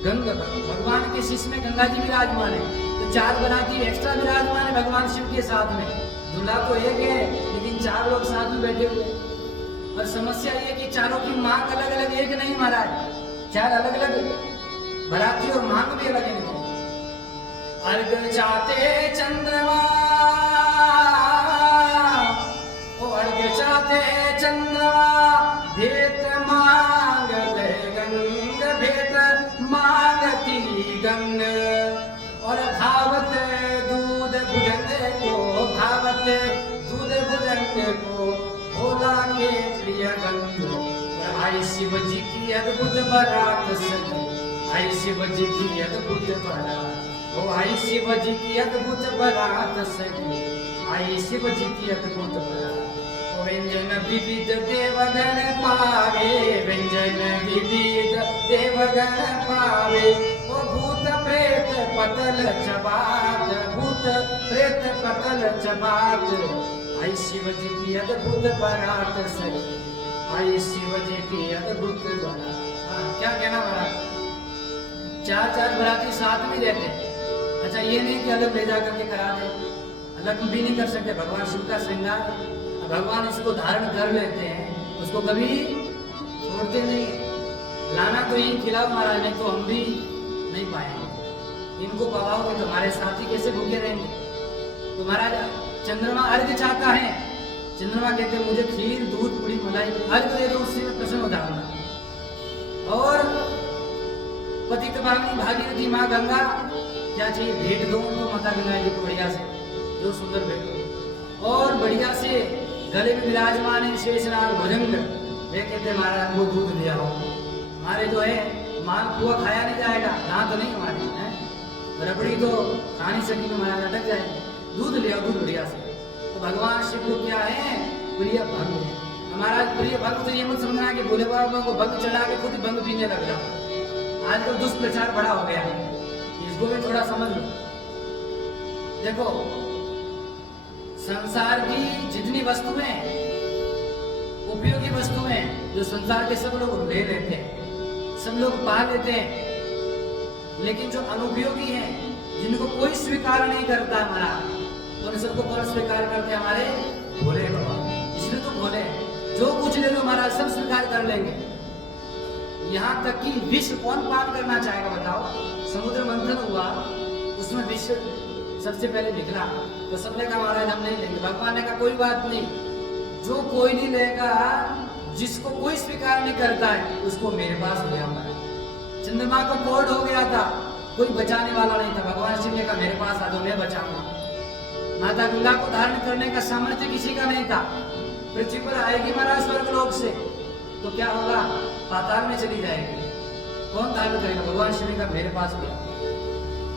गंगा, भगवान के शीश में गंगा जी विराजमान है, तो चार बाराती एक्स्ट्रा विराजमान है भगवान शिव के साथ में। दूल्हा तो एक है लेकिन चार लोग साथ में बैठे हुए, और समस्या ये कि चारों की मांग अलग अलग, एक नहीं महाराज, चार अलग अलग बाराती और मांग भी अलग है। अर्घ चाहते चंद्रमा, ओ अर्घ चाहते चंद्रमा, भेंट मांगते गंग, भेंट मांगती गंग, और भावत दूध भुजंग को, भावत दूध भुजंग को, भोला के प्रिय गंग, आई शिव जी की अद्भुत बारात सखी, आई शिव जी की अद्भुत बारात, ओ आई शिव जी की अद्भुत बारात सखी, आई शिव जी की अद्भुत बारात। व्यंजन विविध देवगण पावे, व्यंजन विविध देवगण पावे, ओ भूत प्रेत पतल चबात, भूत प्रेत पतल चबात, आई शिव जी की अद्भुत बारात सखी, आई शिव जी की अद्भुत बारात। क्या कहना महाराज, चार चार बाराती साथ में रहते, अच्छा ये नहीं कि अलग ले जा करके करा दे, अलग भी नहीं कर सकते, भगवान शिव का श्रृंगार, भगवान इसको धारण कर लेते हैं, उसको कभी छोड़ते नहीं, लाना तो यही खिलाओ महाराज, नहीं तो हम भी नहीं पाएंगे, इनको पवाओगे तो हमारे साथी कैसे भूखे रहेंगे। तो महाराज चंद्रमा अर्घ चाहता है, चंद्रमा कहते हैं मुझे खीर दूध पूरी मलाई अर्घ दे दो, उससे मैं प्रसन्न हो जाऊंगा। और पतित पावनी भागीरथी माँ गंगा क्या चाहिए, भेंट दो उनको माता गंगा जी को बढ़िया से, जो सुंदर भेंट दो, और बढ़िया से गले में विराजमान है शेषनाग भुजंग, वे कहते महाराज वो दूध ले आओ, हमारे जो है मालपुआ खाया नहीं जाएगा, दांत तो नहीं हमारे हैं, रबड़ी तो खा नहीं सकेंगे महाराज, अटक जाएंगे, दूध ले आओ, दूध बढ़िया से। तो भगवान शिव को क्या है, प्रिय भंग, हमारा प्रिय भंग, तो ये मत समझना कि भोले बाबा को भंग चढ़ा के खुद भंग पीने लग जाओ, आजकल दुष्प्रचार बड़ा हो गया है, इसको भी थोड़ा समझ लो। देखो संसार की जितनी वस्तुएं, उपयोगी वस्तुएं जो संसार के सब लोग ले लेते हैं, सब लोग पा लेते हैं, लेकिन जो अनुपयोगी हैं, जिनको कोई स्वीकार नहीं करता हमारा, तो उन सबको कौन स्वीकार करते हैं, हमारे भोले बाबा। इसलिए तो भोले, जो कुछ ले लो महाराज सब स्वीकार कर लेंगे, यहाँ तक कि विष कौन पान करना चाहेगा बताओ। समुद्र मंथन हुआ, उसमें विष सबसे पहले निकला, तो सबने कहा महाराज हम नहीं लेंगे। भगवान ने कहा कोई बात नहीं, जो कोई नहीं लेगा, जिसको कोई स्वीकार नहीं करता है, उसको मेरे पास ले आऊंगा। चंद्रमा को कोल्ड हो गया था, कोई बचाने वाला नहीं था। भगवान शिव ने कहा मेरे पास आ जाओ, मैं बचाऊंगा। माता गंगा को धारण करने का सामर्थ्य किसी का नहीं था। पृथ्वी पर आएगी महाराज स्वर्गलोक से तो क्या होगा, पाताल में चली जाएगी। कौन धारण करेगा? भगवान शिव ने कहा मेरे पास गया।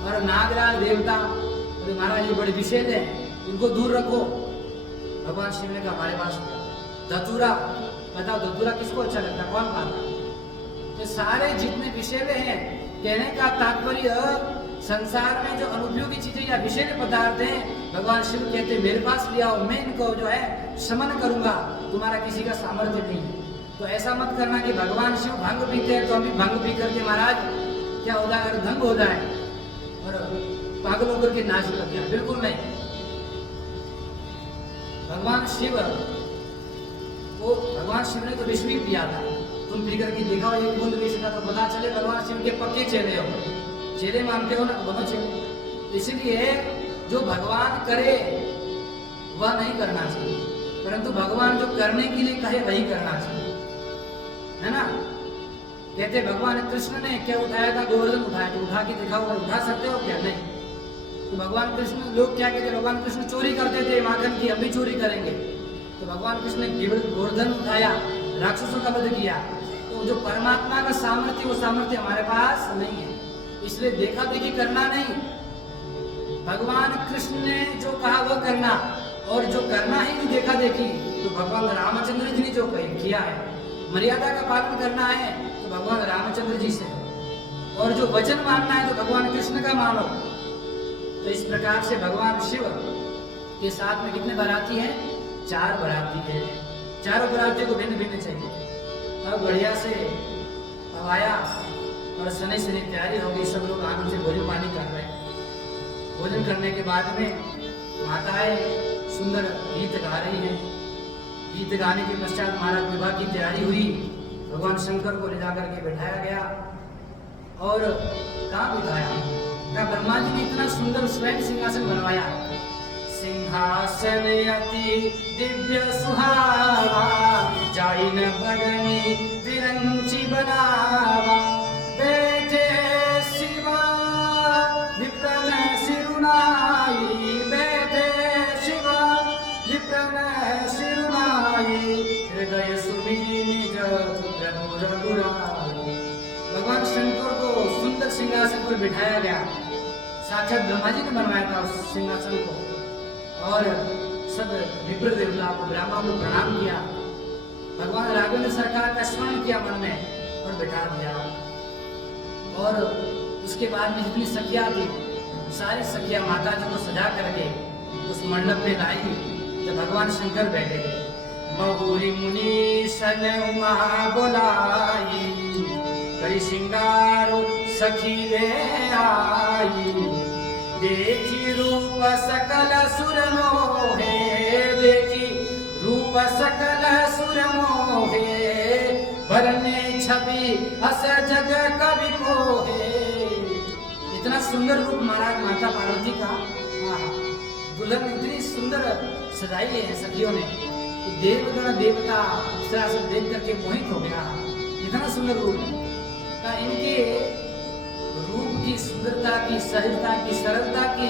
और नागराज देवता बोले महाराज ये बड़े विषैले हैं, इनको दूर रखो। भगवान शिव ने कहा हमारे पास धतूरा, बताओ धतूरा किसको अच्छा लगता है, कौन खाता? तो सारे जितने विषैले हैं, कहने का तात्पर्य संसार में जो अनुपयोगी चीजें या विषैले पदार्थ हैं, भगवान शिव कहते मेरे पास ले आओ, मैं इनको जो है शमन करूंगा, तुम्हारा किसी का सामर्थ्य नहीं है। तो ऐसा मत करना कि भगवान शिव भंग पीते हैं तो हम भी भंग पी करके महाराज क्या हो जाए, अगर धंग हो जाए और पागल होकर के नाच लग जाए, बिल्कुल नहीं। भगवान शिव ने तो विष भी पिया था। तुम पी करके देखा हो एक बूंद विष का तो पता चले भगवान शिव के पक्के चेले हो, चेले मानते हो ना, दोनों चेले। इसलिए जो भगवान करे वह नहीं करना चाहिए, परंतु भगवान जो करने के लिए कहे वही करना चाहिए, है ना। कहते भगवान कृष्ण ने क्या उठाया था, गोवर्धन उठाया, तो उठा के देखा हुआ, उठा सकते हो क्या? नहीं। तो भगवान कृष्ण, लोग क्या कहते, भगवान कृष्ण चोरी करते थे माखन की, हम भी चोरी करेंगे। तो भगवान कृष्ण ने गोवर्धन उठाया, राक्षसों का वध किया। तो जो परमात्मा का सामर्थ्य, वो सामर्थ्य हमारे पास नहीं है, इसलिए देखा देखी करना नहीं। भगवान कृष्ण ने जो कहा वह करना, और जो करना ही नहीं देखा देखी, तो भगवान रामचंद्र जी ने जो किया है, मर्यादा का पालन करना है तो भगवान रामचंद्र जी से, और जो वचन मानना है तो भगवान कृष्ण का मानो। तो इस प्रकार से भगवान शिव के साथ में कितने बाराती हैं? 4 बाराती है। चारों बारातियों को भिन्न भिन्न चाहिए। अब बढ़िया से अब आया और सनी सनी तैयारी हो गई, सब लोग आनंद से भोजन पानी कर रहे हैं। भोजन करने के बाद में माताएं सुंदर गीत गा रही हैं। गीत गाने के पश्चात महाराज विवाह की तैयारी हुई। भगवान शंकर को ले जाकर के बैठाया गया, और कहाँ बिठाया? क्या ब्रह्मा जी ने इतना सुंदर स्वयं सिंहासन बनवाया। सिंहासन अति दिव्य सुहावा, जाइन बरनी विरंची बनावा, बैठे शिवा विप्रन सिरुनाई, बैठे शिवा विप्रन सिरुनाई, हृदय सुमिरी निज प्रभु रघुराई। भगवान शंकर को सुंदर सिंहासन पर बिठाया गया। साक्षात ब्रह्मा जी ने बनवाया था उस सिंहासन को, और सब विप्र देवता को, ब्राह्मणों को प्रणाम किया। भगवान राघवेंद्र सरकार का स्मरण किया मन में और बिठा दिया। और उसके बाद में जितनी सखियां थी, सारी सखियां माता जी को सजा करके उस मंडप में लाई, जब भगवान शंकर बैठे थे। बहुरी मुनि सन उमा बोलाई, करी श्रृंगारो सखी ले आई, देखी रूप सकल सुर मोहे, देखी रूप सकल सुर मोहे, भरने छवि अस जग कवि कोहे। इतना सुंदर रूप महाराज माता पार्वती का, दुल्हन इतनी सुंदर सजाई है सखियों ने कि देवगण देवता इस तरह से देख करके मोहित हो गया। इतना सुंदर रूप है का, इनके रूप की सुंदरता की, सहजता की, सरलता की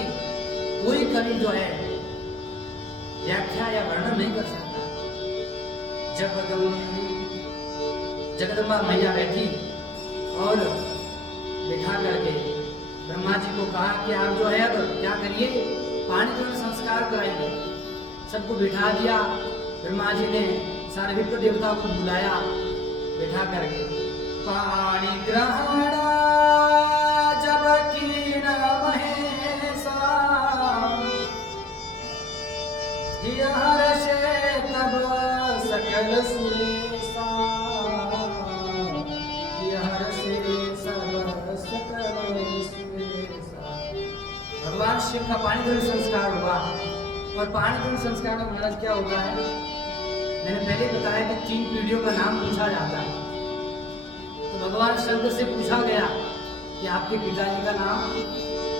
कोई कवि जो है व्याख्या या वर्णन नहीं कर सकता। जगदम्बा मैया बैठी और बिठा करके ब्रह्मा जी को कहा कि आप जो है अब क्या करिए, पानी ग्रहण संस्कार कराइए। सबको बिठा दिया। ब्रह्मा जी ने सारे विप्र देवता को बुलाया, बिठा करके पानी ग्रहण जब कीन महेशा, हर्षे तब सकल सुरेशा, हर्षे सब सकल सुरेशा। भगवान शिव का पानी ग्रहण संस्कार हुआ। और पानी ग्रहण संस्कार में महाराज क्या होता है, मैंने पहले बताया कि 3 पीढ़ियों का नाम पूछा जाता है। तो भगवान शंकर से पूछा गया कि आपके पिताजी का नाम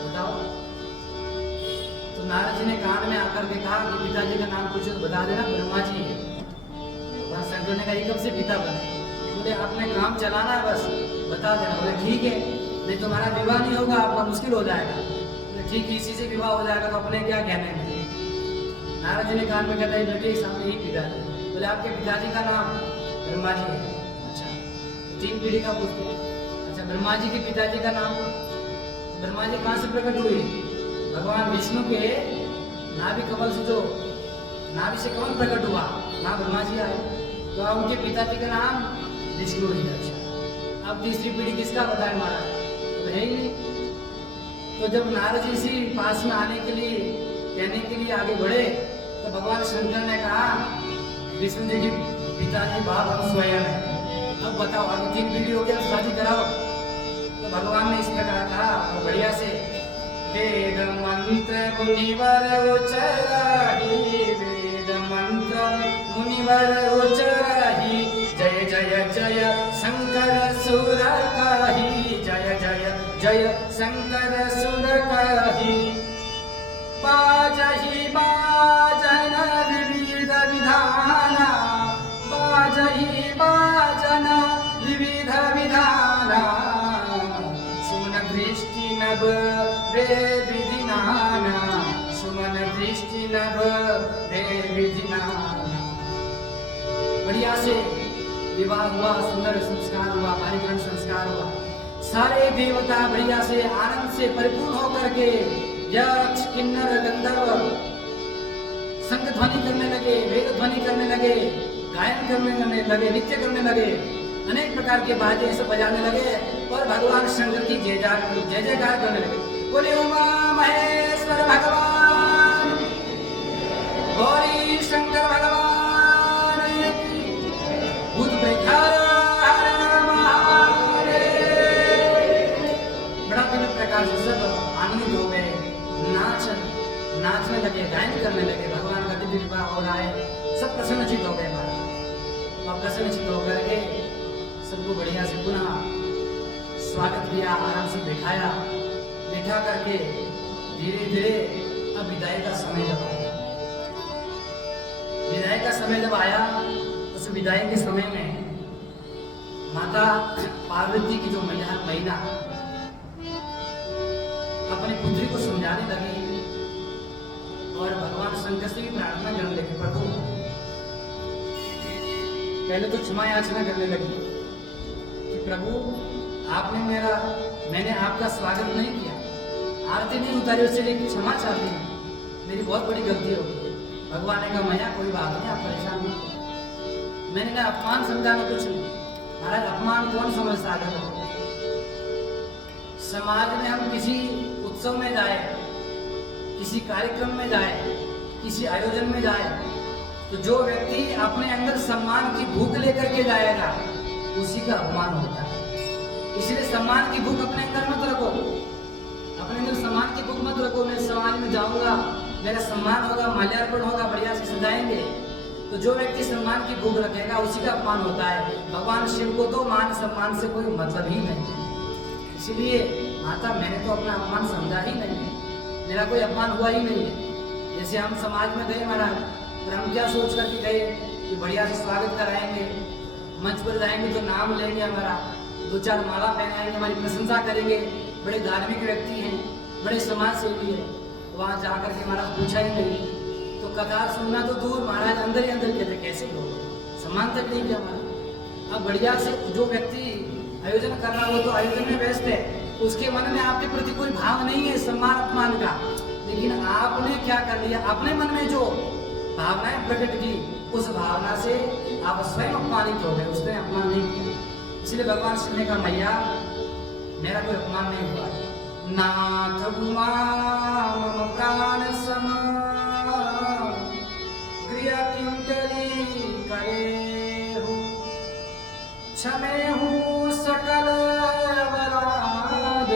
बताओ। तो नारद जी ने कान में आकर के कहा कि पिताजी का नाम पूछो तो बता देना, ब्रह्मा जी है। भगवान शंकर ने कहा कब से पिता बने? बोले आपने काम चलाना है, बस बता देना। बोले ठीक है। नहीं तो हमारा विवाह नहीं होगा, आपका मुश्किल हो जाएगा। तो ठीक है, इसी से विवाह हो जाएगा तो अपने क्या कहने में। नारद जी ने कान में कहता है बेटे सामने ही पिताजी। बोले आपके पिताजी का नाम ब्रह्मा जी है। अच्छा, 3 पीढ़ी का पूछते हैं। अच्छा, ब्रह्मा जी के पिताजी का नाम, ब्रह्मा जी कहाँ से प्रकट हुए? भगवान विष्णु के नाभि कमल से, जो नाभि से कमल प्रकट हुआ ना ब्रह्मा जी आए, तो उनके पिताजी का नाम विष्णु है। अच्छा, अब तीसरी पीढ़ी किसका बताए महाराज? तो है ही नहीं। तो जब नारद जी इसी पास में आने के लिए, कहने के लिए आगे बढ़े, तो भगवान शंकर ने कहा विष्णु जी की पिताजी बाप हम स्वयं है, अब बताओ अभी 3 पीढ़ी हो गया, शादी कराओ। तो भगवान ने इस प्रकार कहा और बढ़िया से, वेद मंत्र मुनिवर उच्चारहि, वेद मंत्र मुनिवर उच्चारहि, जय जय जय शंकर सुर कहि, जय जय जय शंकर सुर कहि, बाजहि बाजन विविध विधाना, बाजहि बाजन विविध विधाना, सुमन दृष्टि नभ रे विधिनाना, सुमन दृष्टि नभ रे विधिनाना। बढ़िया से विवाह हुआ, सुंदर संस्कार हुआ, पारिग्रहण संस्कार हुआ, सारे देवता बढ़िया से आनंद से परिपूर्ण होकर के यक्ष किन्नर गंधर्व शंख ध्वनि करने लगे, वेद ध्वनि करने लगे, गायन करने लगे, नृत्य करने लगे, अनेक प्रकार के बाजे सब बजाने लगे और भगवान शंकर की जय जयकार करने लगे। बोले उमा महेश्वर भगवान, गौरी शंकर भगवान, भूत बैठार प्रकार से सब आनंदित हो गए, नाचने लगे, गायन करने लगे। भगवान का दिव्य विवाह हो रहा है, सब प्रसन्नचित हो गए महाराज। और प्रसन्नचित होकर के सबको बढ़िया से पुनः स्वागत किया, आराम से बिठाया, बिठा करके धीरे धीरे अब विदाई का समय जब आया, विदाई का समय जब आया, उस विदाई के समय में माता पार्वती की जो महीना अपनी पुत्री को समझाने लगी और भगवान शंकर से भी प्रार्थना करने लगी। प्रभु, पहले तो क्षमा याचना करने लगी कि प्रभु मैंने आपका स्वागत नहीं किया, आरती नहीं उतारी, उससे लिए क्षमा चाहती हूँ, मेरी बहुत बड़ी गलती हो गई। भगवान ने कहा मैया कोई बात नहीं, आप परेशान मत हो, मैंने ना अपमान समझा ना कुछ नहीं। महाराज अपमान कौन समझता है? समाज में हम किसी उत्सव में जाए, किसी कार्यक्रम में जाए, किसी आयोजन में जाए, तो जो व्यक्ति अपने अंदर सम्मान की भूख लेकर के जाएगा उसी का अपमान होता है। इसलिए सम्मान की भूख अपने अंदर मत रखो, अपने अंदर सम्मान की भूख मत रखो। मैं समाज में जाऊंगा, मेरा सम्मान होगा, माल्यार्पण होगा, बढ़िया से सजाएंगे, तो जो व्यक्ति सम्मान की भूख रखेगा उसी का अपमान होता है। भगवान शिव को तो मान सम्मान से कोई मतलब ही नहीं है। इसलिए माता मैंने तो अपना अपमान समझा ही नहीं है, मेरा कोई अपमान हुआ ही नहीं है। जैसे हम समाज में गए महाराज, और हम क्या सोच करके गए कि बढ़िया से स्वागत कराएंगे, मंच पर जाएंगे तो नाम लेंगे, हमारा 2-4 माला पहनाएंगे, हमारी प्रशंसा करेंगे, बड़े धार्मिक व्यक्ति हैं, बड़े समाज सेवी है। वहाँ जा करके महाराज पूछा ही नहीं, तो कथा सुनना तो दूर, महाराज अंदर ही अंदर कहते कैसे लोग सम्मान तक नहीं किया हमारा। अब बढ़िया से जो व्यक्ति आयोजन कर रहा हो तो आयोजन में व्यस्त है, उसके मन में आपके प्रति कोई भाव नहीं है सम्मान अपमान का, लेकिन आपने क्या कर लिया, अपने मन में जो भावनाएं प्रकट की, उस भावना से आप स्वयं अपमानित हो गए, उसने अपमान नहीं किया। इसलिए भगवान शिव ने कहा मैया मेरा कोई अपमान नहीं हुआ, नाथ उमा मम प्राण सम क्रिया क्यों करी करे हो, क्षमे हूँ सकल अपराध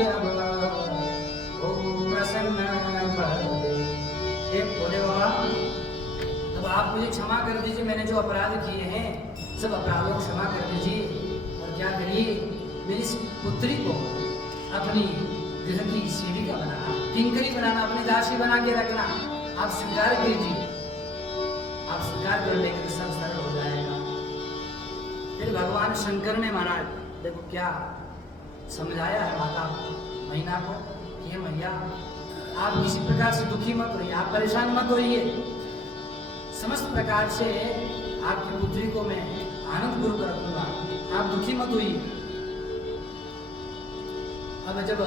हो प्रसन्न बोले बाबा अब आप मुझे क्षमा कर दीजिए, मैंने जो अपराध किए हैं सब अपराधों को क्षमा कर दीजिए, और क्या करिए मेरी पुत्री को अपनी गृह की सेविका बनाना, किंकरी बनाना, अपनी दासी बना के रखना, आप स्वीकार कीजिए, आप स्वीकार कर लेंगे तो सब सरल हो जाएगा। फिर भगवान शंकर ने महाराज देखो क्या समझाया है माता मैना को कि हे मैया आप किसी प्रकार से दुखी मत होइए, आप परेशान मत होइए, समस्त प्रकार से आपकी पुत्री को मैं आनंद पूर्वक रखूंगा, आप दुखी मत होइए। अब जब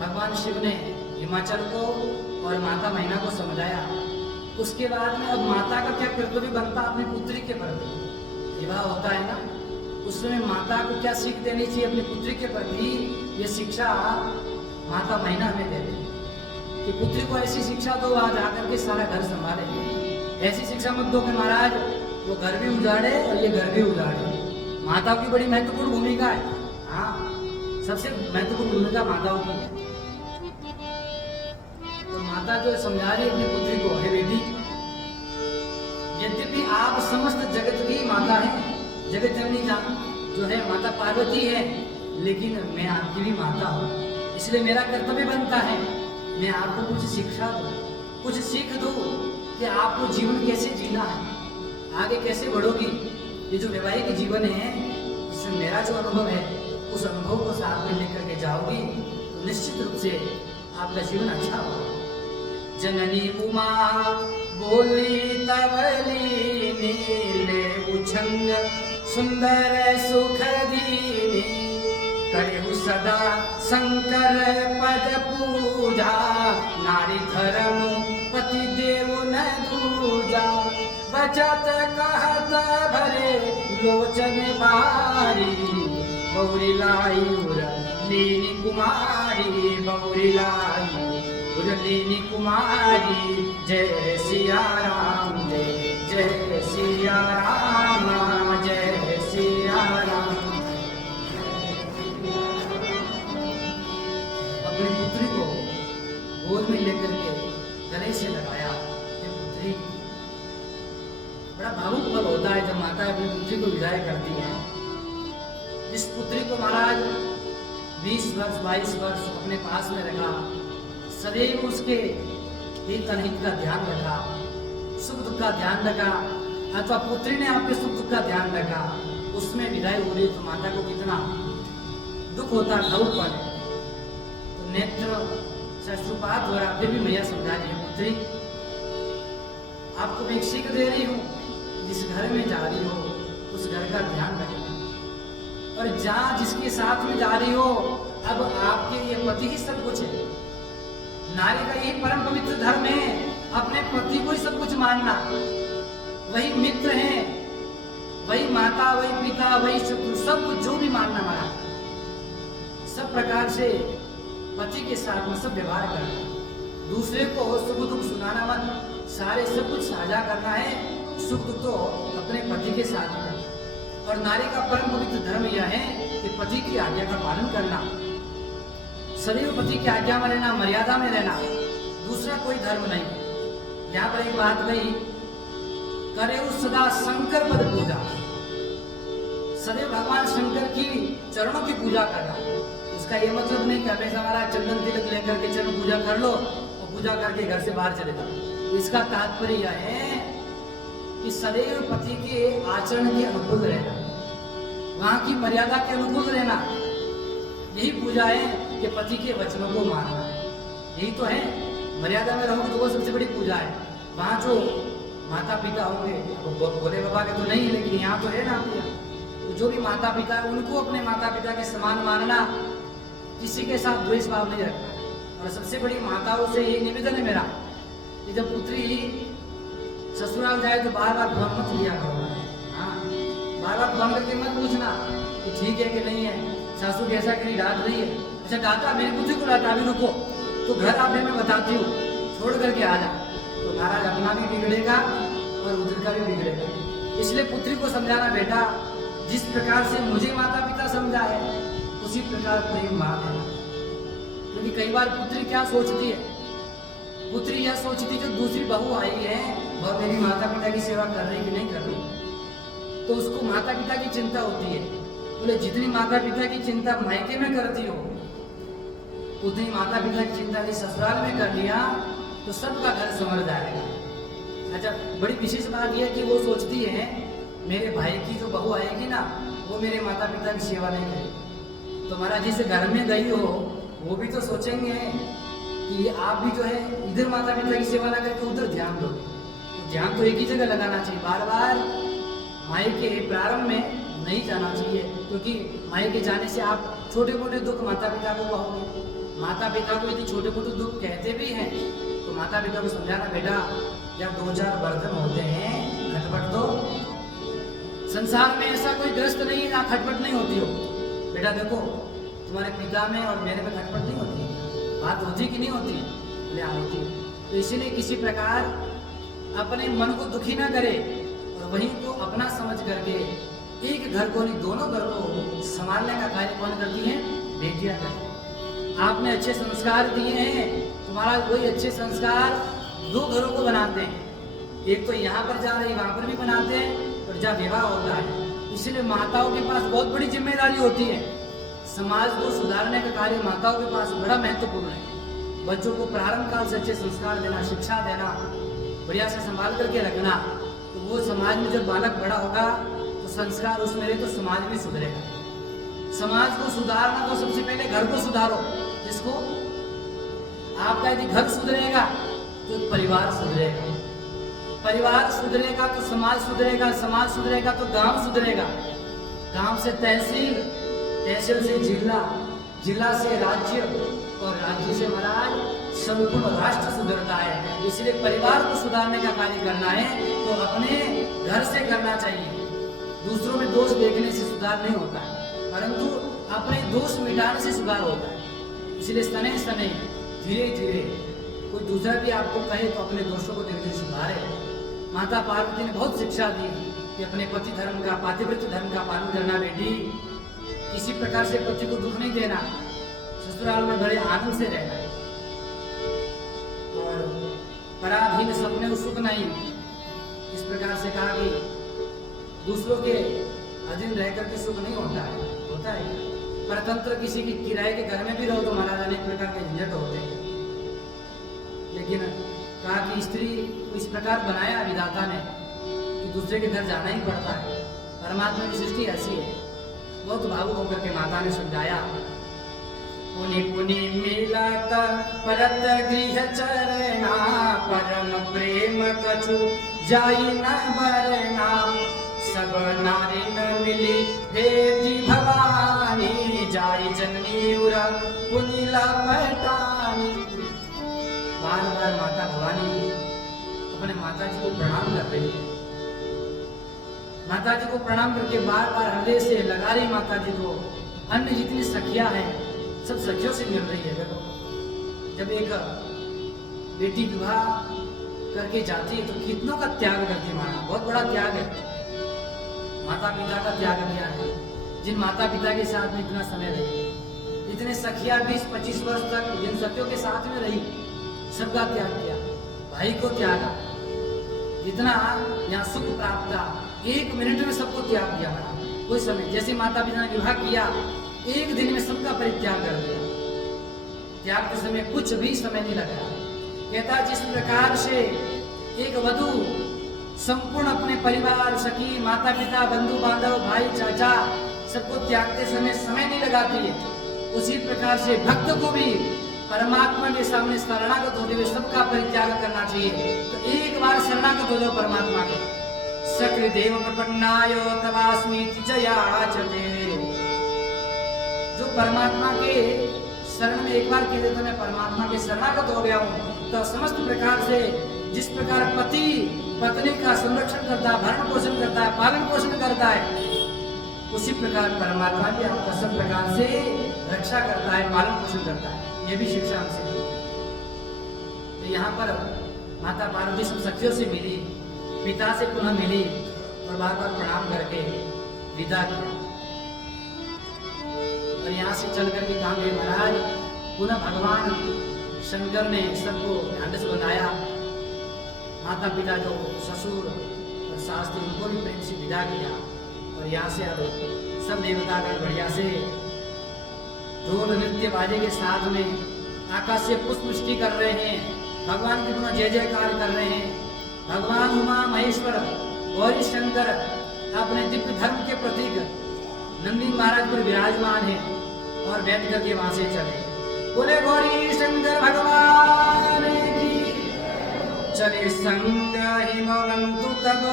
भगवान शिव ने हिमाचल को और माता मैना को समझाया, उसके बाद में अब माता का क्या कर्तव्य बनता अपनी पुत्री के प्रति, विवाह होता है ना, उसमें माता को क्या सीख देनी चाहिए अपनी पुत्री के प्रति, ये शिक्षा माता मैना हमें दे दे कि पुत्री को ऐसी शिक्षा दो आज आकर के सारा घर संभाले। ऐसी शिक्षा मत दो कि महाराज वो घर भी उजाड़े और ये घर भी उजाड़े। माताओं की बड़ी महत्वपूर्ण भूमिका है, हाँ सबसे महत्वपूर्ण भूमिका माताओं की है। तो माता जो समझा रही है अपनी पुत्री को, हे बेटी यद्यपि आप समस्त जगत की माता हैं, जगत जननी जो है माता पार्वती है, लेकिन मैं आपकी भी माता हूँ, इसलिए मेरा कर्तव्य बनता है मैं आपको कुछ शिक्षा दूँ, कुछ सीख दूँ कि आपको जीवन कैसे जीना है, आगे कैसे बढ़ोगी। ये जो वैवाहिक जीवन है इसमें मेरा जो अनुभव है उस अनुभव को साथ में लेकर के जाओगी तो निश्चित रूप से आपका जीवन अच्छा होगा। जननी उमा बोली तवली नीले उछंग सुंदर सुख दीनी, करेहु सदा शंकर पद पूजा, नारी धर्म पति देव न दूजा, बचत कहत भरे लोचन बारी, बौरी लाई लीनी कुमारी, बौरी लाई लीनी कुमारी, जय सिया राम जय जय सिया राम जय सिया राम। अपनी पुत्री को गोद में लेकर के गले से लगाया। ये पुत्री बड़ा भावुक पल होता है जब माता अपनी पुत्री को विदाई करती है। इस पुत्री को महाराज 20 वर्ष 22 वर्ष अपने पास में रखा, सदैव उसके हित अनहित का ध्यान रखा, सुख दुख का ध्यान रखा, अथवा पुत्री ने आपके सुख दुख का ध्यान रखा, उसमें विदाई हो रही तो माता को कितना दुख होता, भावुकपन है। तो नेत्र अश्रुपात हो रहा, फिर भी मैया समझा रही है, पुत्री आपको मैं एक सीख दे रही हूँ, जिस घर में जा रही हो उस घर का ध्यान रखना, और जहाँ जिसके साथ में जा रही हो अब आपके ये पति ही सब कुछ है। नारी का यही परम पवित्र धर्म है, अपने पति को ही सब कुछ मानना, वही मित्र है, वही माता, वही पिता, वही शत्रु, सब कुछ जो भी मानना हमारा, सब प्रकार से पति के साथ में सब व्यवहार करना, दूसरे को सुख दुख सुनाना मत, सारे सब कुछ साझा करना है, सुख दुख तो अपने पति के साथ में। और नारी का परम पवित्र धर्म यह है कि पति की आज्ञा का पालन करना, सदैव पति की आज्ञा में रहना, मर्यादा में रहना, दूसरा कोई धर्म नहीं। यहाँ पर एक बात कही, करे उस सदा शंकर पद पूजा, सदैव भगवान शंकर की चरणों की पूजा करना। इसका ये मतलब नहीं कि हमेशा हमारा चंदन तिलक लेकर के चरण पूजा कर लो और पूजा करके घर से बाहर चले जाओ। इसका तात्पर्य यह है कि सदैव पति के आचरण के अनुकूल रहना, वहां की मर्यादा के अनुकूल रहना, यही पूजा है कि पति के वचनों को मानना। यही तो है, मर्यादा में रहोगे तो वो सबसे बड़ी पूजा है। वहां जो माता पिता होंगे, वो भोले बाबा के तो नहीं है, लेकिन यहाँ तो है ना, तो जो भी माता पिता है उनको अपने माता पिता के समान मानना, किसी के साथ द्वेष भाव नहीं रखना। और सबसे बड़ी माताओं से ये निवेदन है मेरा कि जब पुत्री ससुराल जाए तो बार बार फोन मत लिया करो, हाँ बार बार फोन करके मत पूछना कि ठीक है कि नहीं है, सासू कैसा करी डांट रही है, अच्छा डांटा मेरी पुत्री को डांटा, अभी रुको तो घर आने में बताती हूँ, छोड़ करके आ जा, तो महाराज अपना भी बिगड़ेगा और उधर का भी बिगड़ेगा। इसलिए पुत्री को समझाना, बेटा जिस प्रकार से मुझे माता पिता समझा है उसी प्रकार प्रेम माँ देना। क्योंकि कई बार पुत्री क्या सोचती है, पुत्री यह सोचती जो दूसरी बहू आई है वह मेरी माता पिता की सेवा कर रही कि नहीं कर रही, तो उसको माता पिता की चिंता होती है। बोले जितनी माता पिता की चिंता मायके में करती हो उतनी माता पिता की चिंता यदि ससुराल में कर लिया तो सबका घर संवर जाएगा। अच्छा, बड़ी विशेष बात यह कि वो सोचती है मेरे भाई की जो बहू आएगी ना वो मेरे माता पिता की सेवा नहीं करेगी, तो महाराज जी से घर में गई हो, वो भी तो सोचेंगे कि आप भी जो है इधर माता पिता की सेवा ना करके उधर ध्यान दो। तो ध्यान तो एक ही जगह लगाना चाहिए, बार बार मायके प्रारंभ में नहीं जाना चाहिए, क्योंकि मायके जाने से आप छोटे मोटे दुख माता पिता को कहोगे। माता पिता को यदि छोटे मोटे दुख कहते भी हैं तो माता पिता को समझाना, बेटा जब 2000 बर्तन होते हैं खटपट दो, संसार में ऐसा कोई ग्रस्त नहीं है ना खटपट नहीं होती हो। बेटा देखो तुम्हारे पिता में और मेरे में खटपट नहीं होती है, बात होती कि नहीं होती है? ले होती है। तो इसीलिए किसी प्रकार अपने मन को दुखी ना करे और वहीं को अपना समझ करके एक घर को नहीं दोनों घर को संभालने का कार्य कौन करती है? बेटियां करती हैं। आपने अच्छे संस्कार दिए हैं, तुम्हारा वही अच्छे संस्कार 2 घरों को बनाते हैं, एक तो यहाँ पर जा रही वहां पर भी बनाते हैं और जहाँ विवाह होता है। इसलिए माताओं के पास बहुत बड़ी जिम्मेदारी होती है, समाज को सुधारने का कार्य माताओं के पास बड़ा महत्वपूर्ण है। बच्चों को प्रारंभ काल से अच्छे संस्कार देना, शिक्षा देना, बढ़िया से संभाल करके रखना, तो वो समाज में जब बालक बड़ा होगा तो संस्कार उसमें रहे तो समाज भी सुधरेगा। समाज को सुधारना तो सबसे पहले घर को सुधारो। जिसको आपका यदि घर सुधरेगा तो परिवार सुधरेगा, परिवार सुधरेगा तो समाज सुधरेगा, समाज सुधरेगा तो गांव सुधरेगा, गांव से तहसील, तहसील से जिला, जिला से राज्य और राज्य से महाराज संपूर्ण राष्ट्र सुधरता है। इसलिए परिवार को सुधारने का कार्य करना है तो अपने घर से करना चाहिए। दूसरों में दोष देखने से सुधार नहीं होता है, परंतु अपने दोष मिटाने से सुधार होता है। इसलिए सने सने धीरे धीरे कोई दूसरा भी आपको कहे तो अपने दोषों को धीरे धीरे सुधारे। माता पार्वती ने बहुत शिक्षा दी कि अपने पति धर्म का, पातिव्रत्य धर्म का पालन करना। बेटी किसी प्रकार से पति को दुख नहीं देना, ससुराल में बड़े आनंद से रहना और पराधीन सपने सुख नहीं। इस प्रकार से कहा कि दूसरों के अधीन रहकर के सुख नहीं होता है, होता है परतंत्र किसी की किराए के घर में भी रहो तो महाराज अनेक प्रकार के झंझट होते हैं। लेकिन कहा कि स्त्री को इस प्रकार बनाया विधाता ने कि दूसरे के घर जाना ही पड़ता है। परमात्मा की सृष्टि ऐसी है। बहुत भावुक होकर के माता ने समझाया, पुनि पुनि मिलत परत गृह चरना, परम प्रेम कछु जाई न बरना, सब नारी न मिली भेटी भवानी, जाई जननी उर पुनि लपटानी। बार बार माता भवानी अपने माता जी को प्रणाम कर रही है। माता जी को प्रणाम करके बार बार हृदय से लगा रही माता जी को। अन्य जितनी सखियां हैं सब सखियों से मिल रही है। देखो जब एक बेटी विवाह करके जाती है तो कितनों का त्याग करती है माता, बहुत बड़ा त्याग है। माता पिता का त्याग किया है, जिन माता पिता के साथ में इतना समय रही, इतने सखियां 20-25 वर्ष तक जिन सखियों के साथ में रही, सबका त्याग किया, भाई को त्यागा, जितना यहाँ सुख प्राप्त था 1 मिनट में सबको त्याग दिया। बना कोई समय जैसे माता पिता ने विवाह किया 1 दिन में सबका परित्याग कर दिया। त्याग के समय कुछ भी समय नहीं लगा। कहता जिस प्रकार से एक वधू संपूर्ण अपने परिवार, सखी, माता पिता, बंधु बांधव, भाई चाचा सबको त्यागते समय नहीं लगाती है, उसी प्रकार से भक्त को भी परमात्मा के सामने शरणागत होते हुए सबका परित्याग करना चाहिए। तो एक बार शरणागत हो जाओ परमात्मा के। सकृदेव प्रपन्नाय तवास्मि जयाचते। जो परमात्मा के शरण में एक बार कह देता मैं परमात्मा के शरणागत हो गया हूँ, तो समस्त प्रकार से जिस प्रकार पति पत्नी का संरक्षण करता है, भरण पोषण करता है, पालन पोषण करता है, उसी प्रकार परमात्मा भी आपका सब प्रकार से रक्षा करता है, पालन पोषण करता है। ये भी शिक्षा हमसे मिली। तो यहाँ पर माता पार्वती सब सखियों से मिली, पिता से पुनः मिली और बार बार प्रणाम करके विदा किया। और यहाँ से चल करके कहा गए महाराज पुनः भगवान शंकर ने सबको ढांढस बनाया। माता पिता जो ससुर और सास थे उनको भी प्रेम से विदा किया। और यहाँ से अब सब देवतागण बढ़िया से ढोल नृत्य बाजे के साथ में आकाश से पुष्पवृष्टि कर रहे हैं, भगवान की पुनः जय जयकार कर रहे हैं। भगवान उमा महेश्वर गौरी शंकर अपने दिव्य धर्म के प्रतीक नंदी महाराज पर विराजमान है और बैठ करके वहां से चले। बोले गौरी शंकर भगवान की। चले संग हिमवंतु तब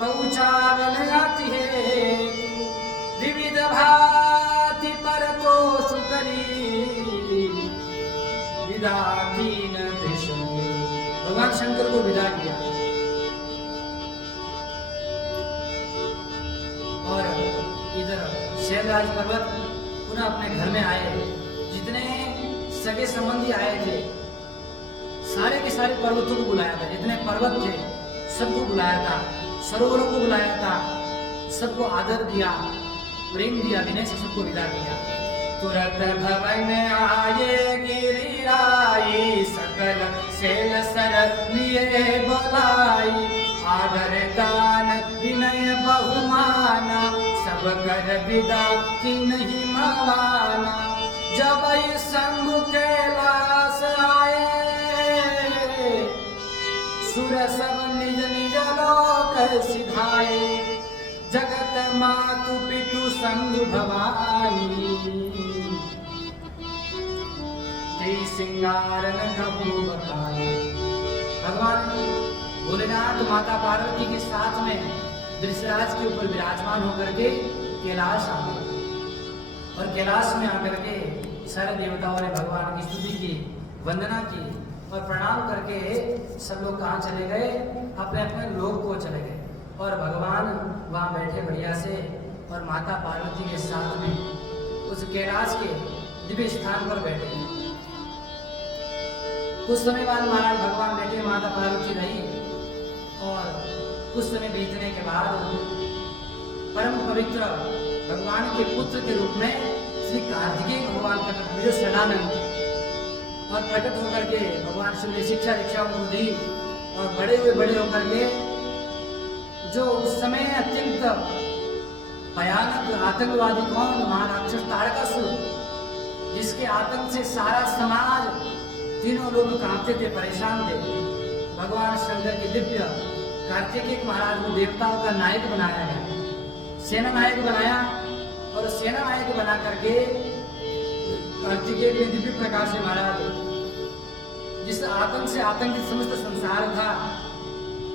पहुँचावन आती है, विविध भांति पर तो सुकरी विदा कीन कृष्ण। भगवान शंकर को विदा किया और इधर शैलराज पर्वत पुनः अपने घर में आए। जितने सगे संबंधी आए थे सारे के सारे पर्वतों को बुलाया था, जितने पर्वत थे सबको बुलाया था, सरोवरों को बुलाया था, सबको आदर दिया, प्रेम दिया, विनय से सबको विदा किया। तुरंत भवन आए गिरिराई, सकल शैल सर लिए बोलाई, आदर दान विनय बहुमाना, सब कर विदा की नहीं माना। जब शंभु कैलाश आए, सुर सब निज निज लोक सिधाए, जगत मातु पितु शंभु भवानी, जय सिंगारन कबू बताए। भगवान भोलेनाथ माता पार्वती के साथ में दृश्यराज के ऊपर विराजमान होकर के कैलाश आ गए और कैलाश में आकर के सारे देवताओं ने भगवान की स्तुति की, वंदना की और प्रणाम करके सब लोग कहाँ चले गए, अपने अपने लोक को चले गए। और भगवान वहाँ बैठे बढ़िया से और माता पार्वती के साथ में उस कैलाश के दिव्य स्थान पर बैठे। कुछ समय बाद महाराज भगवान बैठे, माता पार्वती रही और कुछ समय बीतने के बाद परम पवित्र भगवान के पुत्र के रूप में श्री कार्तिकेय भगवान प्रकट हुए शरणानंद, और प्रकट होकर के भगवान शिव ने शिक्षा दीक्षा उनको दी और बड़े होकर के जो उस समय अत्यंत भयानक आतंकवादी कौन, महाराक्षस तारकासुर, जिसके आतंक से सारा समाज तीनों लोग कांपते थे, परेशान थे। भगवान शंकर के दिव्य कार्तिकेय महाराज को देवताओं का नायक बनाया गया, सेना नायक बनाया और सेना नायक बना करके कार्तिकेय के दिव्य प्रकार से महाराज जिस आतंक से आतंकित समस्त संसार था,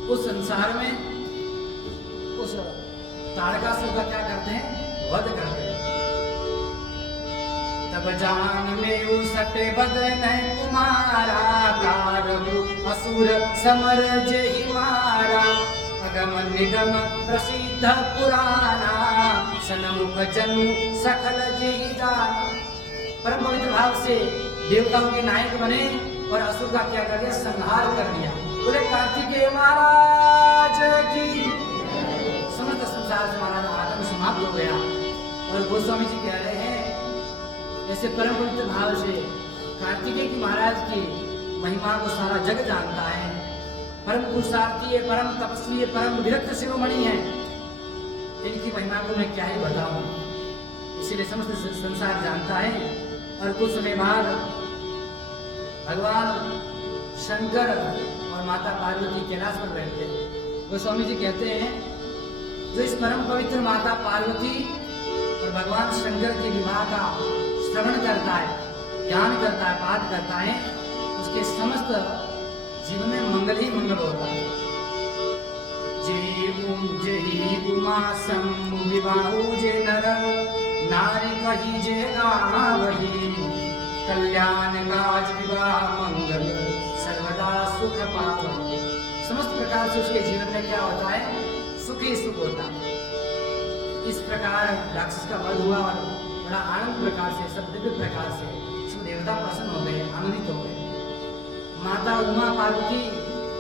उस संसार में उस तारकासुर का क्या करते हैं, वध करते हैं। तब जान में उसटे बदन कुमारा, कारहु असुर समर जहि मारा, अगम निगम प्रसिद्ध पुराना, सनमुख जन्म सकल जहि जाना। परम पवित्र भाव से देवताओं के नायक बने और असुर का क्या कर दिया, संहार कर दिया। बोले कार्तिकेय महाराज की। समस्त संसार से महाराज आतंक समाप्त हो गया। और गोस्वामी जी कह रहे हैं ऐसे परम पवित्र भाव से कार्तिकेय की महाराज की महिमा को सारा जग जानता है। परम पुरुषार्थी है, परम तपस्वी है, परम विरक्त शिरोमणि है। इनकी महिमा को मैं क्या ही बताऊं, इसीलिए समस्त संसार जानता है। और कुछ समय बाद भगवान शंकर और माता पार्वती कैलाश पर बैठते हैं। गोस्वामी जी कहते हैं जो इस परम पवित्र माता पार्वती और भगवान शंकर के विवाह का श्रवण करता है, ज्ञान करता है, पाठ करता है, उसके समस्त जीवन में मंगल ही मंगल होता है। जय उमा शंभु विवाहु जे नर, नारी कही जे गावही, कल्याण काज विवाह मंगल सर्वदा सुख पावहि। समस्त प्रकार से उसके जीवन में क्या होता है, सुख ही सुख होता है। इस प्रकार राक्षस का वध हुआ और बड़ा आनंद प्रकार से, सब दिव्य प्रकार से सब देवता प्रसन्न हो गए, आनंदित हो गए। माता उमा पार्वती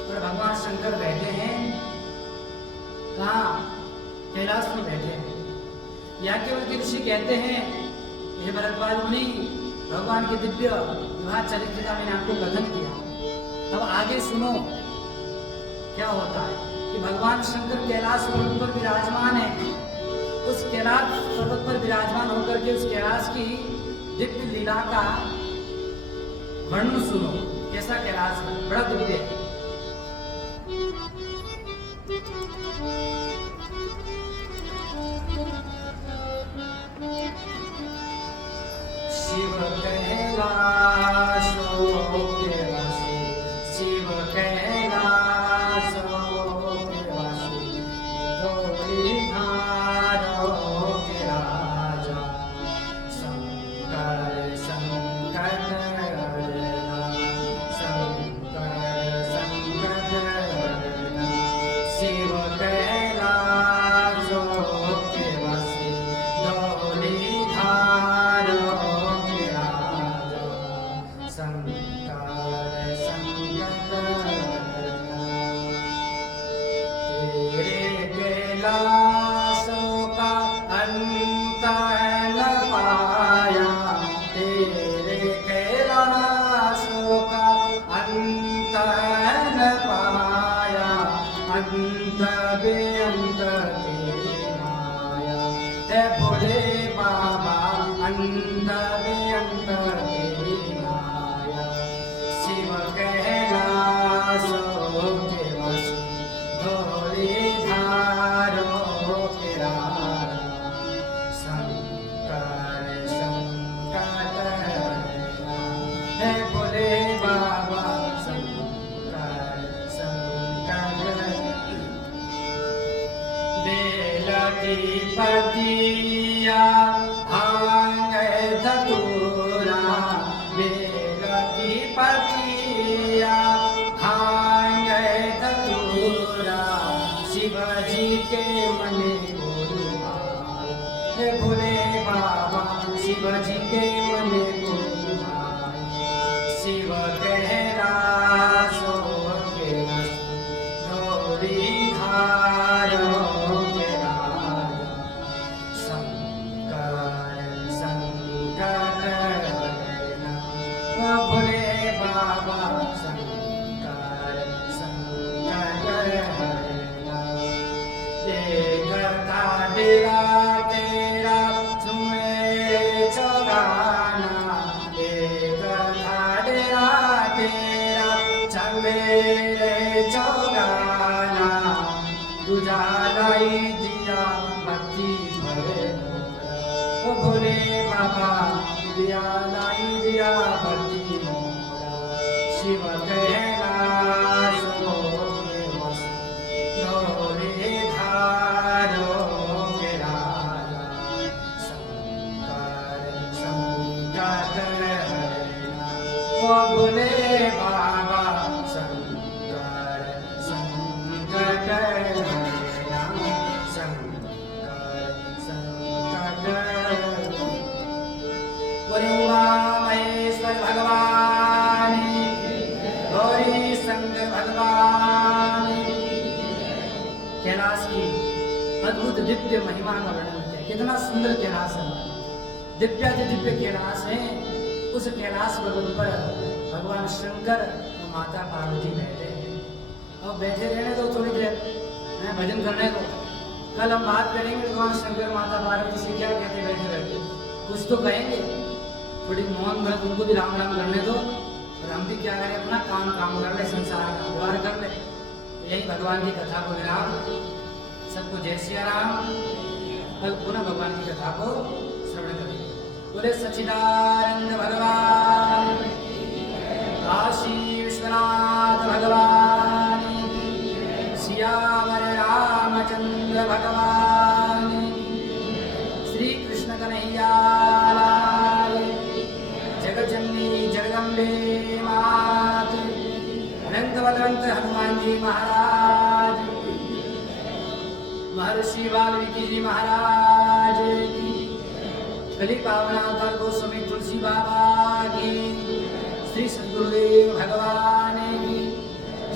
और भगवान शंकर बैठे हैं, कहाँ, कैलाश में बैठे हैं। याज्ञवल्क्य ऋषि कहते हैं हे भरद्वाज मुनि, भगवान के दिव्य विवाह चरित्र का मैंने आपको कथन किया, अब आगे सुनो क्या होता है कि भगवान शंकर कैलाश पर्वत पर विराजमान है। उस कैलाश पर्वत पर विराजमान होकर के उस कैलाश की दिव्य लीला का वर्णन सुनो। कैसा कैलाश है, बड़ा दिव्य है। कैलाशों के वासी, शिव कैलाशों के वासी, धूलिधारों के राजा, शंकर संकट हरना, शंकर संकट हरना, शिव कैलाशों के वासी, धूलिधारों के राजा, शंकर संकट हरना। तेरे कैलाशों का अंत न पाया, तेरे कैलाशों का अंत न पाया, अंत बेअंत तेरी माया है भोले बाबा, अंत बेअंत तेरी माया। शिव कैलाशों के वासी, धूलिधारों के राजा, शंकर संकट हरना है भोले बाबा, शंकर संकट हरना। बेल की पतिया भांग धतूरा, बेल की पतिया भांग धतूरा, शिवजी के मन को लुभाए हे भोले बाबा, शिवजी के मन को लुभाए। शिव कैलाशों के वासी, धूलिधारों के राजा, शंकर संकट हरना ओ भोले बाबा, शंकर संकट हरना। देखता डेरा तेरा तुम्हें चौगाना, देखता डेरा तेरा चमेरे चौगाना, तुझा लाई दिया भक्ति भरे मोरा ओ भोले बाबा, दिया लाई दिया भक्ति मोरा। शिव कैलाशों के वासी, धूलिधारों के राजा, शंकर संकट हरना ओ भोले बाबा, शंकर संकट हरना, शंकर संकट हरना। बोले उमा महेश्वर भगवान की, गौरी शंकर भगवान की। कैलाश की अद्भुत दिव्य महिमा का वर्णन किया। कितना सुंदर कैलाश है, दिव्य कैलाश है। उस कैलाश पर्वत पर भगवान शंकर और माता पार्वती बैठे हैं। और बैठे रहने दो थोड़ी देर, मैं भजन करने दो। कल हम बात करेंगे भगवान शंकर माता पार्वती से क्या कहते बैठे रहते, कुछ तो कहेंगे। थोड़ी मौन भर उनको भी राम राम करने दो, और हम भी क्या करें, अपना काम कर ले, संसार का व्यवहार कर ले। यही भगवान की कथा को विराम। सबको जय सिया राम। कल पुनः भगवान की कथा को श्रवण करेंगे। बोले सच्चिदानंद भगवान, काशी विश्वनाथ भगवान, सियावर रामचंद्र भगवान, श्री कृष्ण कन्हैया लाल, जगज्जननी जगदम्बे मात, अनंत बलवंत हनुमान जी महाराज, महर्षि वाल्मीकि जी महाराज की, कली पावनावतार गोस्वामी तुलसी बाबा की, श्री सद्गुरुदेव भगवान की,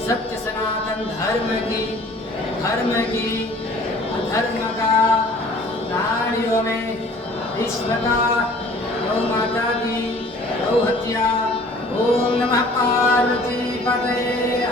सत्य सनातन धर्म की, अधर्म का प्राणियों में विश्व का, गौ माता की गौ हत्या। ओम नमः पार्वती पतये।